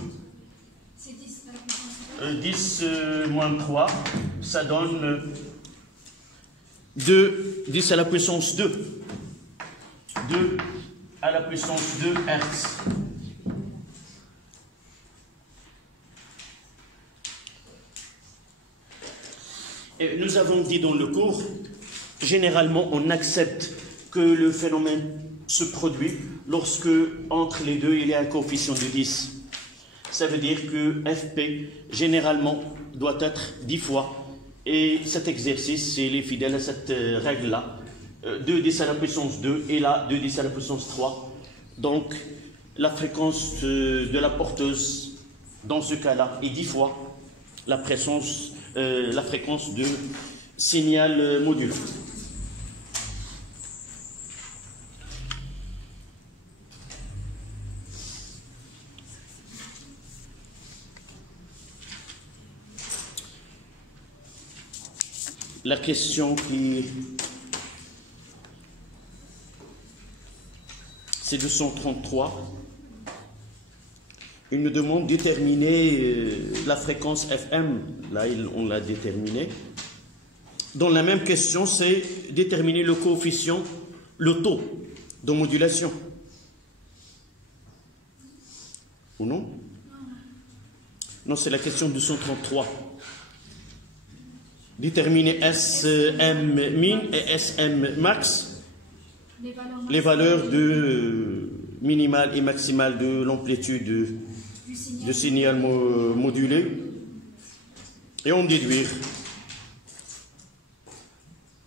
10 moins 3. Ça donne 10 à la puissance 2. 2 à la puissance 2 Hertz. Et nous avons dit dans le cours, généralement on accepte que le phénomène se produit lorsque entre les deux il y a un coefficient de 10. Ça veut dire que FP, généralement, doit être 10 fois. Et cet exercice, il est fidèle à cette règle-là. 2 10 à la puissance 2 et là, 2 10 à la puissance 3. Donc, la fréquence de la porteuse, dans ce cas-là, est 10 fois la fréquence de signal modulo. La question c'est 233. Il nous demande de déterminer la fréquence FM. Là, on l'a déterminé. Dans la même question, c'est déterminer le coefficient, le taux de modulation. Ou non? Non, c'est la question 233. Déterminer SM min et SM max, les valeurs de minimale et maximale de l'amplitude de signal modulé, et en déduire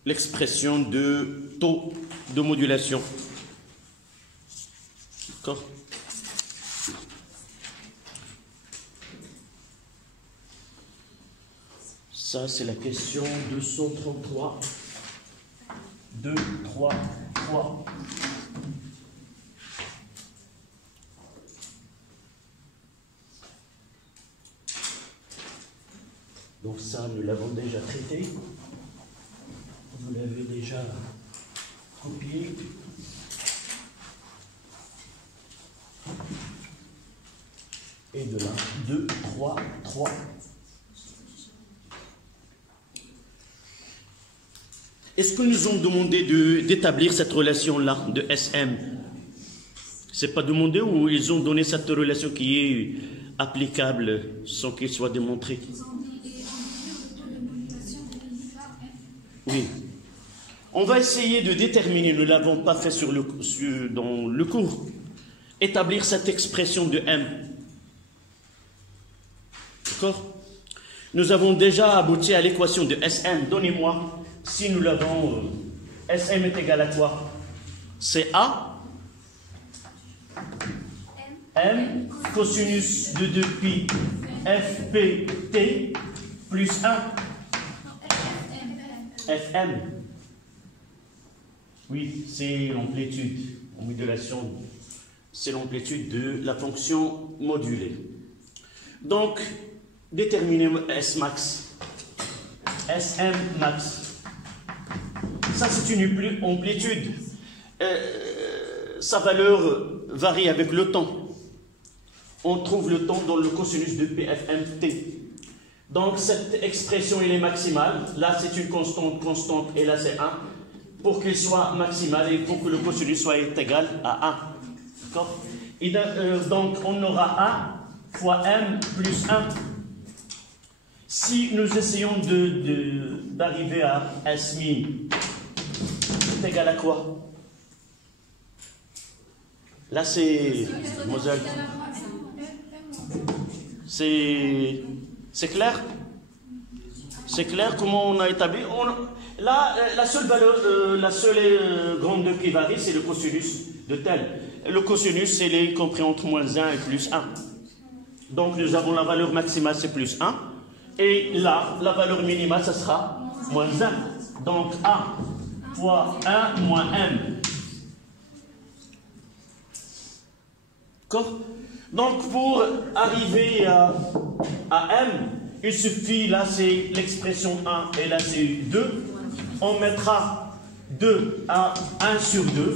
l'expression de taux de modulation. D'accord? Ça, c'est la question 233. 2, 3, 3. Donc ça, nous l'avons déjà traité. Vous l'avez déjà copié. Et de là, 2, 3, 3. Est-ce que nous ont demandé d'établir cette relation-là de SM? C'est pas demandé ou ils ont donné cette relation qui est applicable sans qu'il soit démontré? Oui. On va essayer de déterminer, nous ne l'avons pas fait dans le cours, établir cette expression de M. D'accord? Nous avons déjà abouti à l'équation de SM. Donnez-moi, si nous l'avons, SM est égal à quoi? C'est A, M, cosinus de 2pi, FPT, plus 1, FM. Oui, c'est l'amplitude en modulation, c'est l'amplitude de la fonction modulée. Donc, déterminer S max, SM max. Ça, c'est une amplitude. Sa valeur varie avec le temps. On trouve le temps dans le cosinus de PFMT. Donc, cette expression, elle est maximale. Là, c'est une constante, et là, c'est 1. Pour qu'il soit maximal, il faut que le cosinus soit égal à 1. D'accord? Et donc, on aura 1 fois M plus 1. Si nous essayons d'arriver à S min, c'est égal à quoi? Là, c'est... C'est clair? C'est clair comment on a établi? Là, la seule valeur, la seule grande qui varie, c'est le cosinus de tel. Le cosinus, il est compris entre moins 1 et plus 1. Donc, nous avons la valeur maximale, c'est plus 1. Et là, la valeur minimale, ça sera moins 1. Donc, A fois 1 moins M. D'accord? Donc, pour arriver à M, il suffit, là c'est l'expression 1 et là c'est 2. On mettra 2 à 1 sur 2,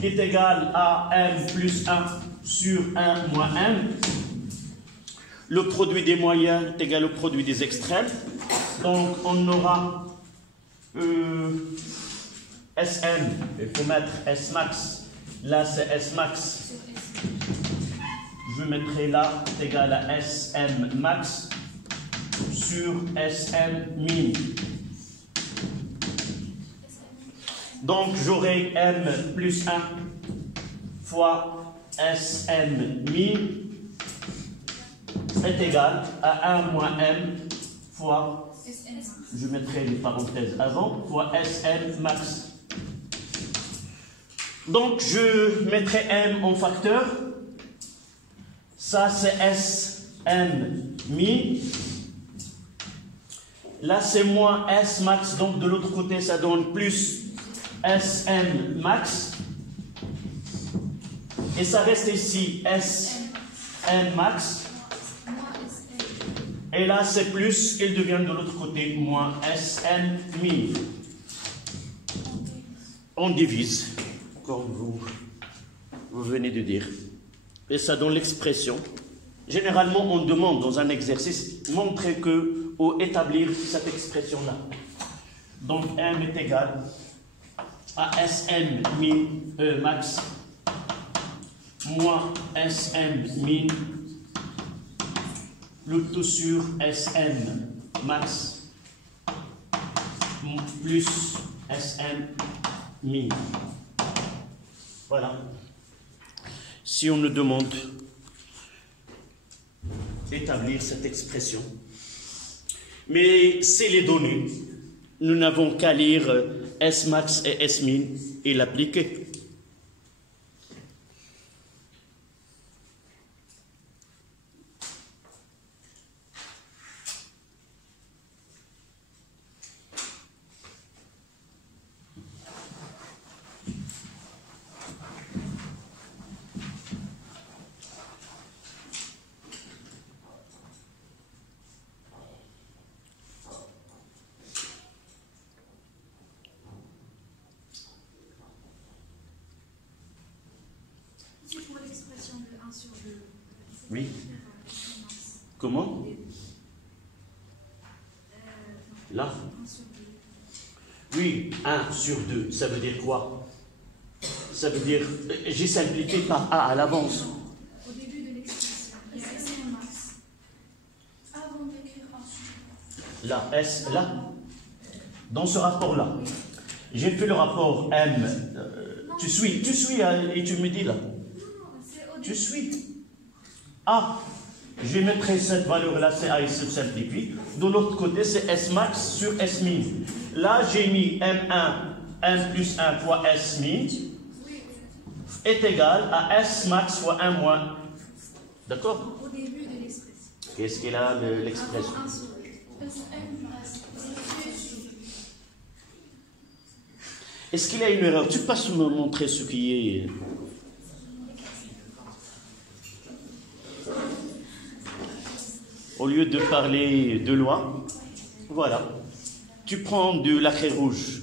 qui est égal à M plus 1 sur 1 moins M. Le produit des moyens est égal au produit des extrêmes. Donc, on aura SM, il faut mettre S max. Là, c'est S max. Je mettrai là égal à SM max sur SM min. Donc, j'aurai M plus 1 fois SM min est égal à 1 moins m fois, je mettrai les parenthèses avant, fois Sm max. Donc je mettrai m en facteur. Ça c'est Sm mi. Là c'est moins S max, donc de l'autre côté ça donne plus Sm max. Et ça reste ici Sm max. Et là c'est plus, il devient de l'autre côté moins Sm mi. On divise, comme vous venez de dire. Et ça donne l'expression. Généralement on demande dans un exercice, montrer que ou établir cette expression-là. Donc m est égal à Sm min E max moins Sm min le tout sur Sm max plus Sm min. Voilà. Si on nous demande d'établir cette expression, mais c'est les données. Nous n'avons qu'à lire S max et S min et l'appliquer. Oui. Comment? Là? Oui, 1 sur 2. Ça veut dire quoi? Ça veut dire, j'ai simplifié par A à l'avance. Au début de l'expression, il y a Sm max. Avant d'écrire 1 sur 2. Là, S, là. Dans ce rapport-là. J'ai fait le rapport M. Tu suis et tu me dis là. Tu suis. A, je mettrai cette valeur-là, c'est A, il se simplifie. De l'autre côté, c'est S max sur S min. Là, j'ai mis M1, M plus 1 fois S min est égal à S max fois 1 moins. D'accord? Au début de l'expression. Qu'est-ce qu'il a l'expression? Est-ce qu'il y a une erreur? Tu passes me montrer ce qui est... Au lieu de parler de loi, voilà. Tu prends de la craie rouge.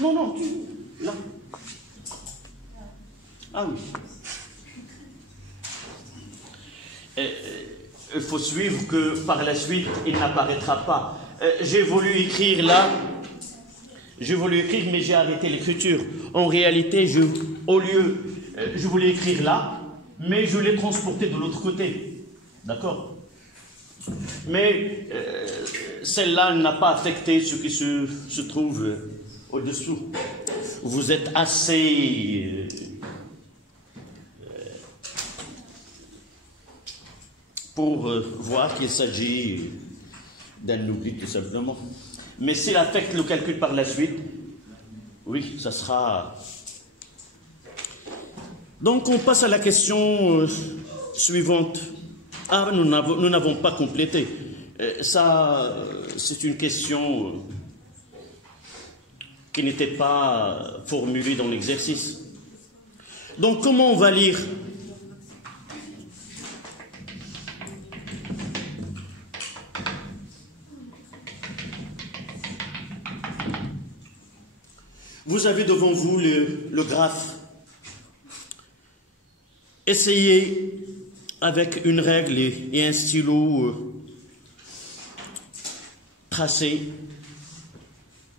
Non, là. Ah oui. Il faut suivre que par la suite, il n'apparaîtra pas. J'ai voulu écrire là. J'ai voulu écrire, mais j'ai arrêté l'écriture. En réalité, je voulais écrire là, mais je l'ai transporté de l'autre côté. D'accord? Mais celle-là n'a pas affecté ce qui se trouve au-dessous. Vous êtes assez... pour voir qu'il s'agit d'un oubli, tout simplement. Mais s'il affecte le calcul par la suite, oui, ça sera... Donc on passe à la question suivante. Ah, nous n'avons pas complété. Ça, c'est une question qui n'était pas formulée dans l'exercice. Donc comment on va lire? Vous avez devant vous le graphe. Essayez avec une règle et un stylo tracer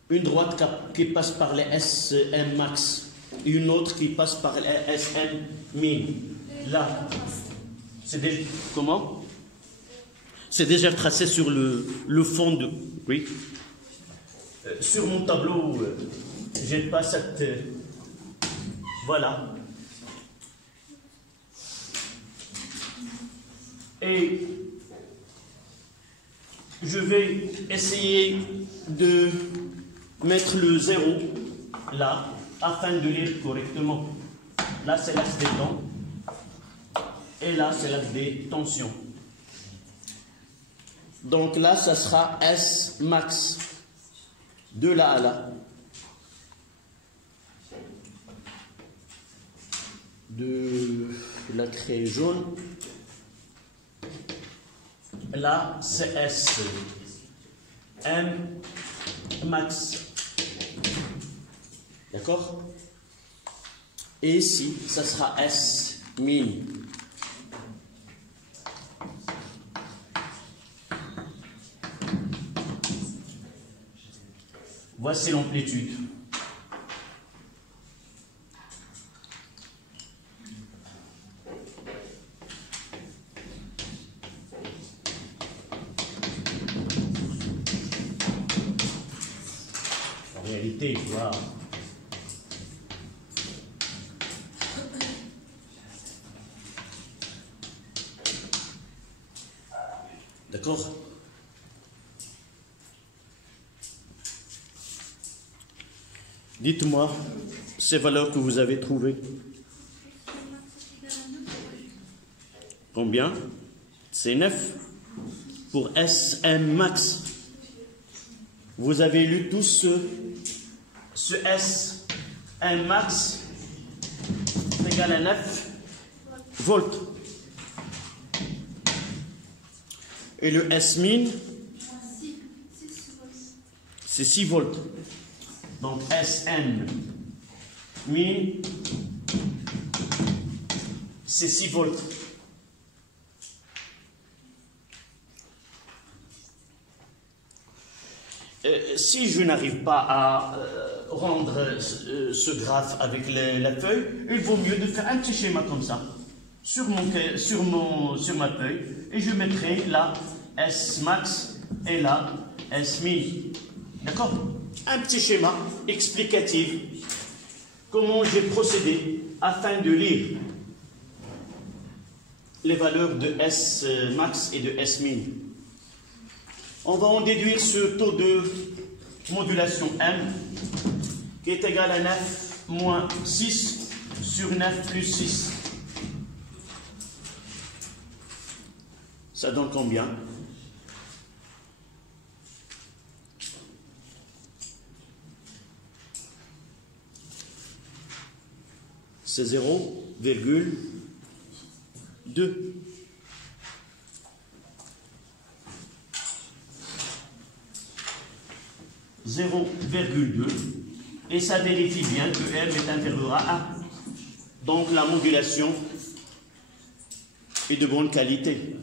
une droite qui passe par les Sm max et une autre qui passe par les Sm min. Là, c'est déjà... Comment? C'est déjà tracé sur le fond de... Oui. Sur mon tableau... j'ai pas cette... voilà. Et je vais essayer de mettre le 0 là, afin de lire correctement. Là, c'est l'axe des temps. Et là, c'est l'axe des tensions. Donc là, ça sera S max. De là à là. De la craie jaune. Là, c'est S. M max. D'accord? Et ici, ça sera S min. Voici l'amplitude. En réalité, voilà. D'accord? Dites-moi ces valeurs que vous avez trouvées. Combien? C'est 9 pour SM max. Vous avez lu tous ce SM max est égal à 9 volts. Et le S min, c'est 6 volts. Donc Sn min, c'est 6 volts. Si je n'arrive pas à rendre ce graphe avec la feuille, il vaut mieux de faire un petit schéma comme ça sur ma feuille, et je mettrai là S max et là S min. D'accord? Un petit schéma explicatif, comment j'ai procédé afin de lire les valeurs de S max et de S min. On va en déduire ce taux de modulation M qui est égal à 9 moins 6 sur 9 plus 6. Ça donne combien? C'est 0,2. 0,2 et ça vérifie bien que M est inférieur à 1. Donc la modulation est de bonne qualité.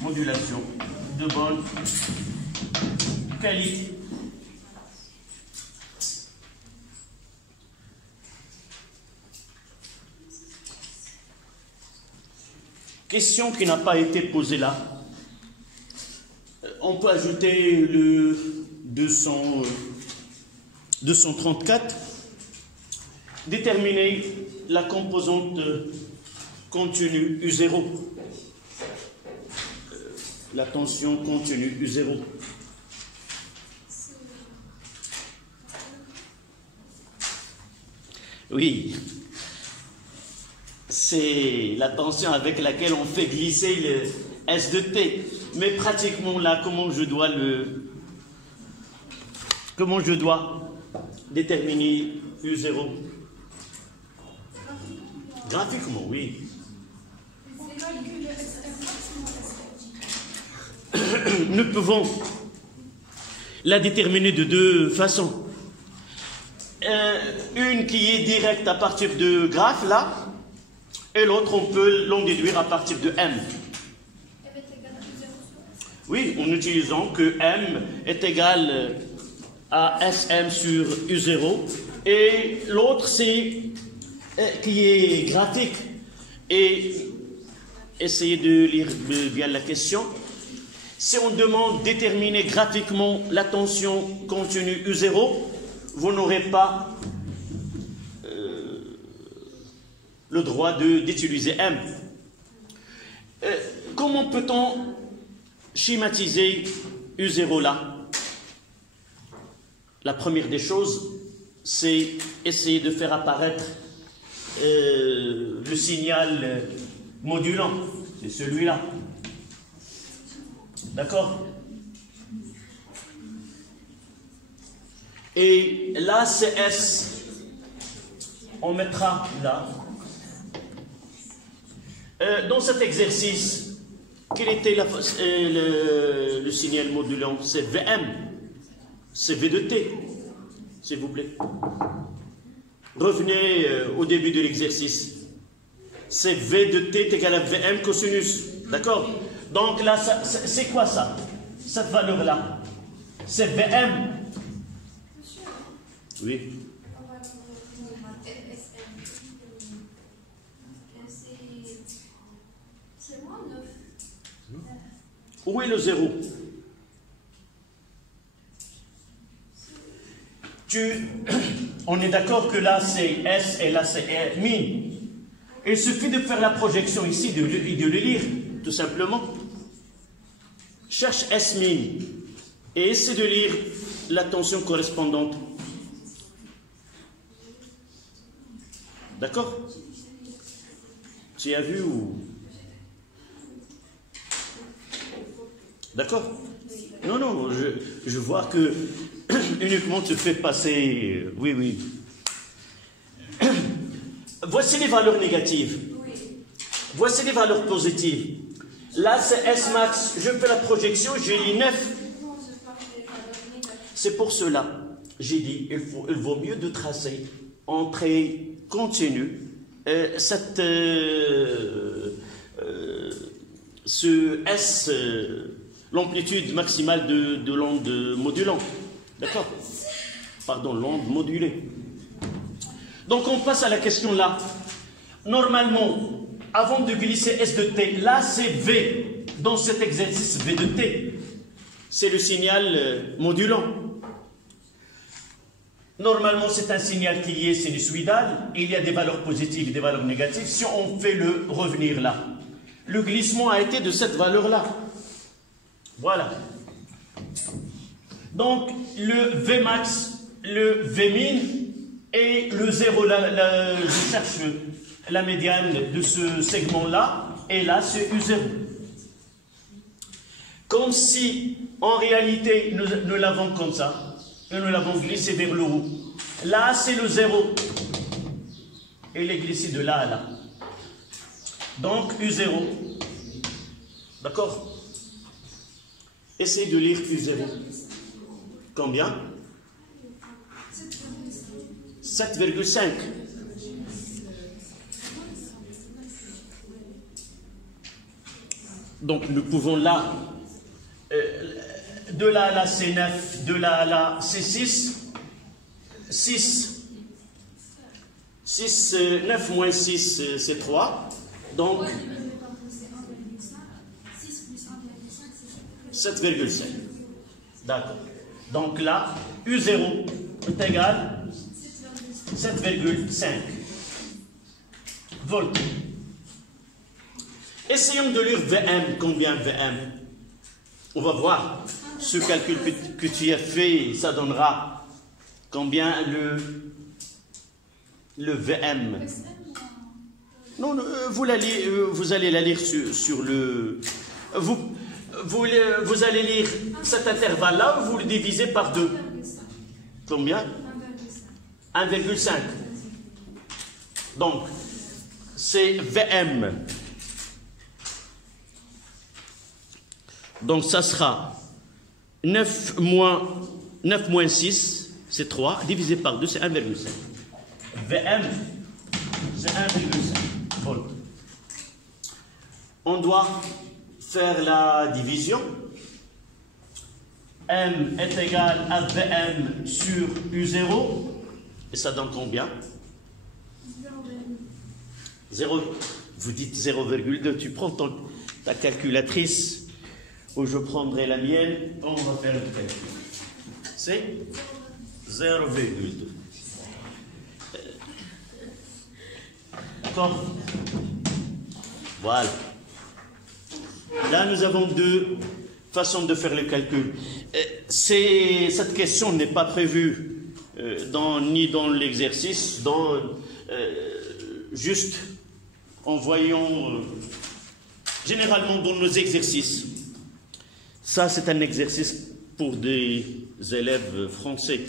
Modulation de bonne qualité. Question qui n'a pas été posée là. On peut ajouter le 234. Déterminer la composante continue U0. La tension continue U0. Oui. C'est la tension avec laquelle on fait glisser le S de T. Mais pratiquement là, comment je dois déterminer U0? Graphiquement, oui. Nous pouvons la déterminer de deux façons. Une qui est directe à partir de graphe, là, et l'autre, on peut l'en déduire à partir de M. Oui, en utilisant que M est égal à SM sur U0, et l'autre, c'est qui est graphique. Et essayez de lire bien la question. Si on demande de déterminer graphiquement la tension contenue U0, vous n'aurez pas le droit d'utiliser M. Comment peut-on schématiser U0 là? La première des choses, c'est essayer de faire apparaître le signal modulant. C'est celui-là. D'accord? Et là, c'est S. On mettra là. Dans cet exercice, quel était le signal modulant? C'est VM. C'est V de T, s'il vous plaît. Revenez au début de l'exercice. C'est V de T est égal à VM cosinus. D'accord? Donc là, c'est quoi ça? Cette valeur-là? C'est VM. Oui. Où est le 0? On est d'accord que là c'est S et là c'est min. Il suffit de faire la projection ici, de le lire, tout simplement. Cherche S min et essaie de lire la tension correspondante. D'accord? Tu as vu ou... D'accord? Non, non, je vois que uniquement tu fais passer... Oui, oui. Voici les valeurs négatives. Voici les valeurs positives. Là, c'est S max. Je fais la projection, j'ai dit 9. C'est pour cela, j'ai dit, il vaut mieux de tracer en trait continu ce S... l'amplitude maximale de l'onde modulante. D'accord? Pardon, l'onde modulée. Donc on passe à la question là. Normalement, avant de glisser S de T, là c'est V. Dans cet exercice, V de T, c'est le signal modulant. Normalement, c'est un signal qui est sinusoïdal. Il y a des valeurs positives et des valeurs négatives. Si on fait le revenir là, le glissement a été de cette valeur-là. Voilà. Donc, le Vmax, le Vmin et le 0, je cherche la médiane de ce segment-là, et là, c'est U0. Comme si, en réalité, nous l'avons comme ça, et nous l'avons glissé vers le haut. Là, c'est le 0. Et il est glissé de là à là. Donc, U0. D'accord? Essayez de lire U0. Combien? 7,5. Donc nous pouvons là, de là à là c'est 9, de là à là c'est 6. 9 moins 6 c'est 3. Donc 7,5. D'accord. Donc là, U0 est égal à 7,5 volts. Essayons de lire VM. Combien VM? On va voir ce calcul que tu as fait, ça donnera combien le VM. Non, vous allez la lire sur le... Vous allez lire cet intervalle-là, vous le divisez par 2. Combien? 1,5. Donc, c'est VM. Donc, ça sera 9 moins 6, c'est 3, divisé par 2, c'est 1,5. VM, c'est 1,5 volts. On doit faire la division. M est égal à VM sur U0. Et ça donne combien? 0. Vous dites 0,2. Tu prends ta calculatrice ou je prendrai la mienne, on va faire le calcul. C'est 0,2. D'accord? Voilà. Là, nous avons deux façons de faire le calcul. Cette question n'est pas prévue ni dans l'exercice, juste en voyant généralement dans nos exercices. Ça, c'est un exercice pour des élèves français.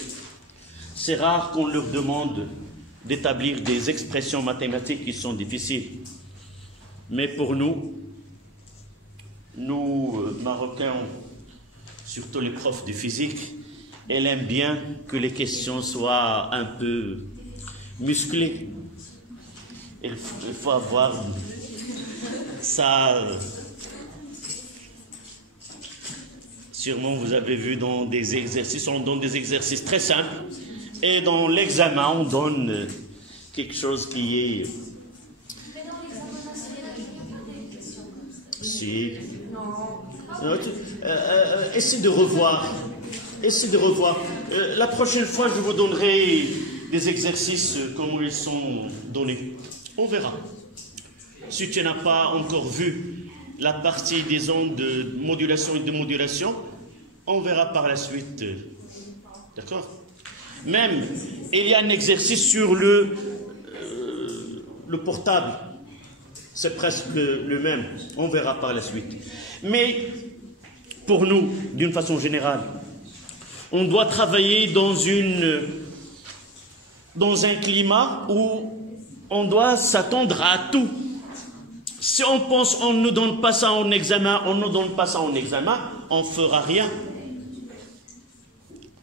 C'est rare qu'on leur demande d'établir des expressions mathématiques qui sont difficiles. Mais pour nous, Marocains, surtout les profs de physique, elle aime bien que les questions soient un peu musclées. Il faut avoir ça. Sûrement, vous avez vu dans des exercices, on donne des exercices très simples. Et dans l'examen, on donne quelque chose qui est... Mais dans l'examen national, il y a des questions comme ça. Si. Non. Essayez de revoir. Essayez de revoir. La prochaine fois, je vous donnerai des exercices comme ils sont donnés. On verra. Si tu n'as pas encore vu la partie des ondes de modulation et de modulation, on verra par la suite. D'accord? Même, il y a un exercice sur le portable. C'est presque le même. On verra par la suite. Mais, pour nous, d'une façon générale, on doit travailler dans un climat où on doit s'attendre à tout. Si on pense on ne donne pas ça en examen, on ne donne pas ça en examen, on ne fera rien.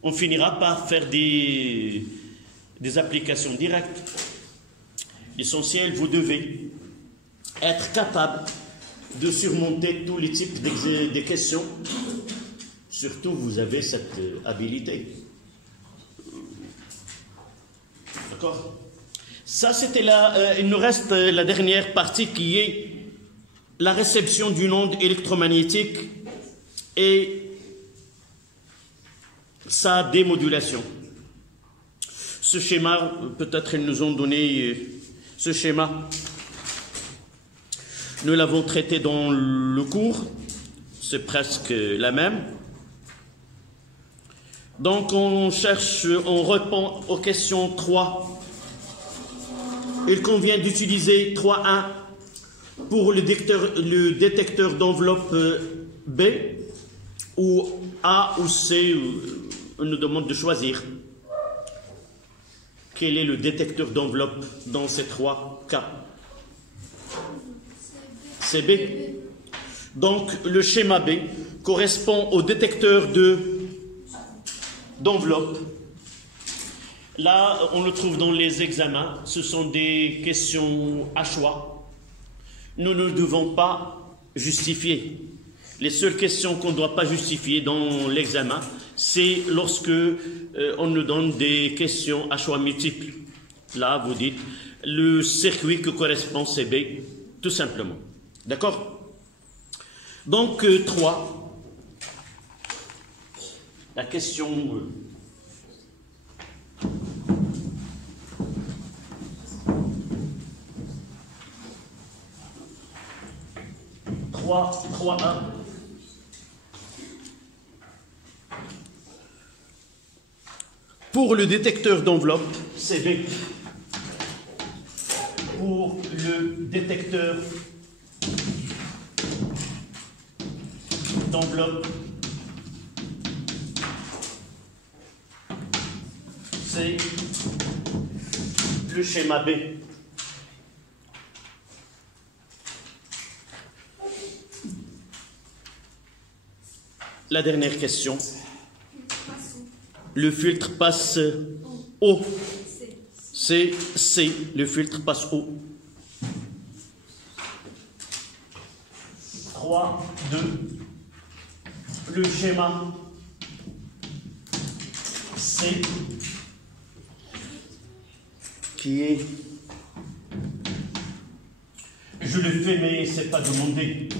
On finira par faire des applications directes. L'essentiel, vous devez être capable de surmonter tous les types de questions. Surtout, vous avez cette habilité. D'accord? Ça, c'était il nous reste la dernière partie qui est la réception d'une onde électromagnétique et sa démodulation. Ce schéma, peut-être ils nous ont donné ce schéma. Nous l'avons traité dans le cours, c'est presque la même. Donc on répond aux questions 3. Il convient d'utiliser 3.1 pour le détecteur d'enveloppe B, ou A ou C, on nous demande de choisir. Quel est le détecteur d'enveloppe dans ces 3 cas? C'est B. Donc le schéma B correspond au détecteur d'enveloppe. Là, on le trouve dans les examens. Ce sont des questions à choix. Nous ne devons pas justifier. Les seules questions qu'on ne doit pas justifier dans l'examen, c'est lorsque on nous donne des questions à choix multiples. Là, vous dites le circuit que correspond c'est B, tout simplement. D'accord? Donc, 3. La question... 3.1. Pour le détecteur d'enveloppe, c'est B. Pour le détecteur d'enveloppe, c'est le schéma B. La dernière question. Le filtre passe O. C'est C. Le filtre passe O. 3, 2. Le schéma C qui est... Je le fais mais c'est pas demandé.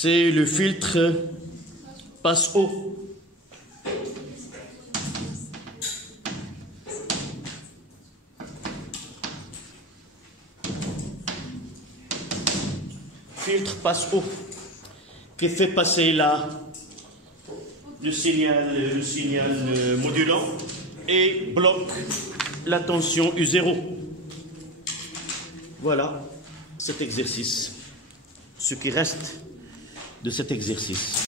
c'est le filtre passe-eau. Filtre passe-eau qui fait passer le signal modulant et bloque la tension U0. Voilà cet exercice, ce qui reste de cet exercice.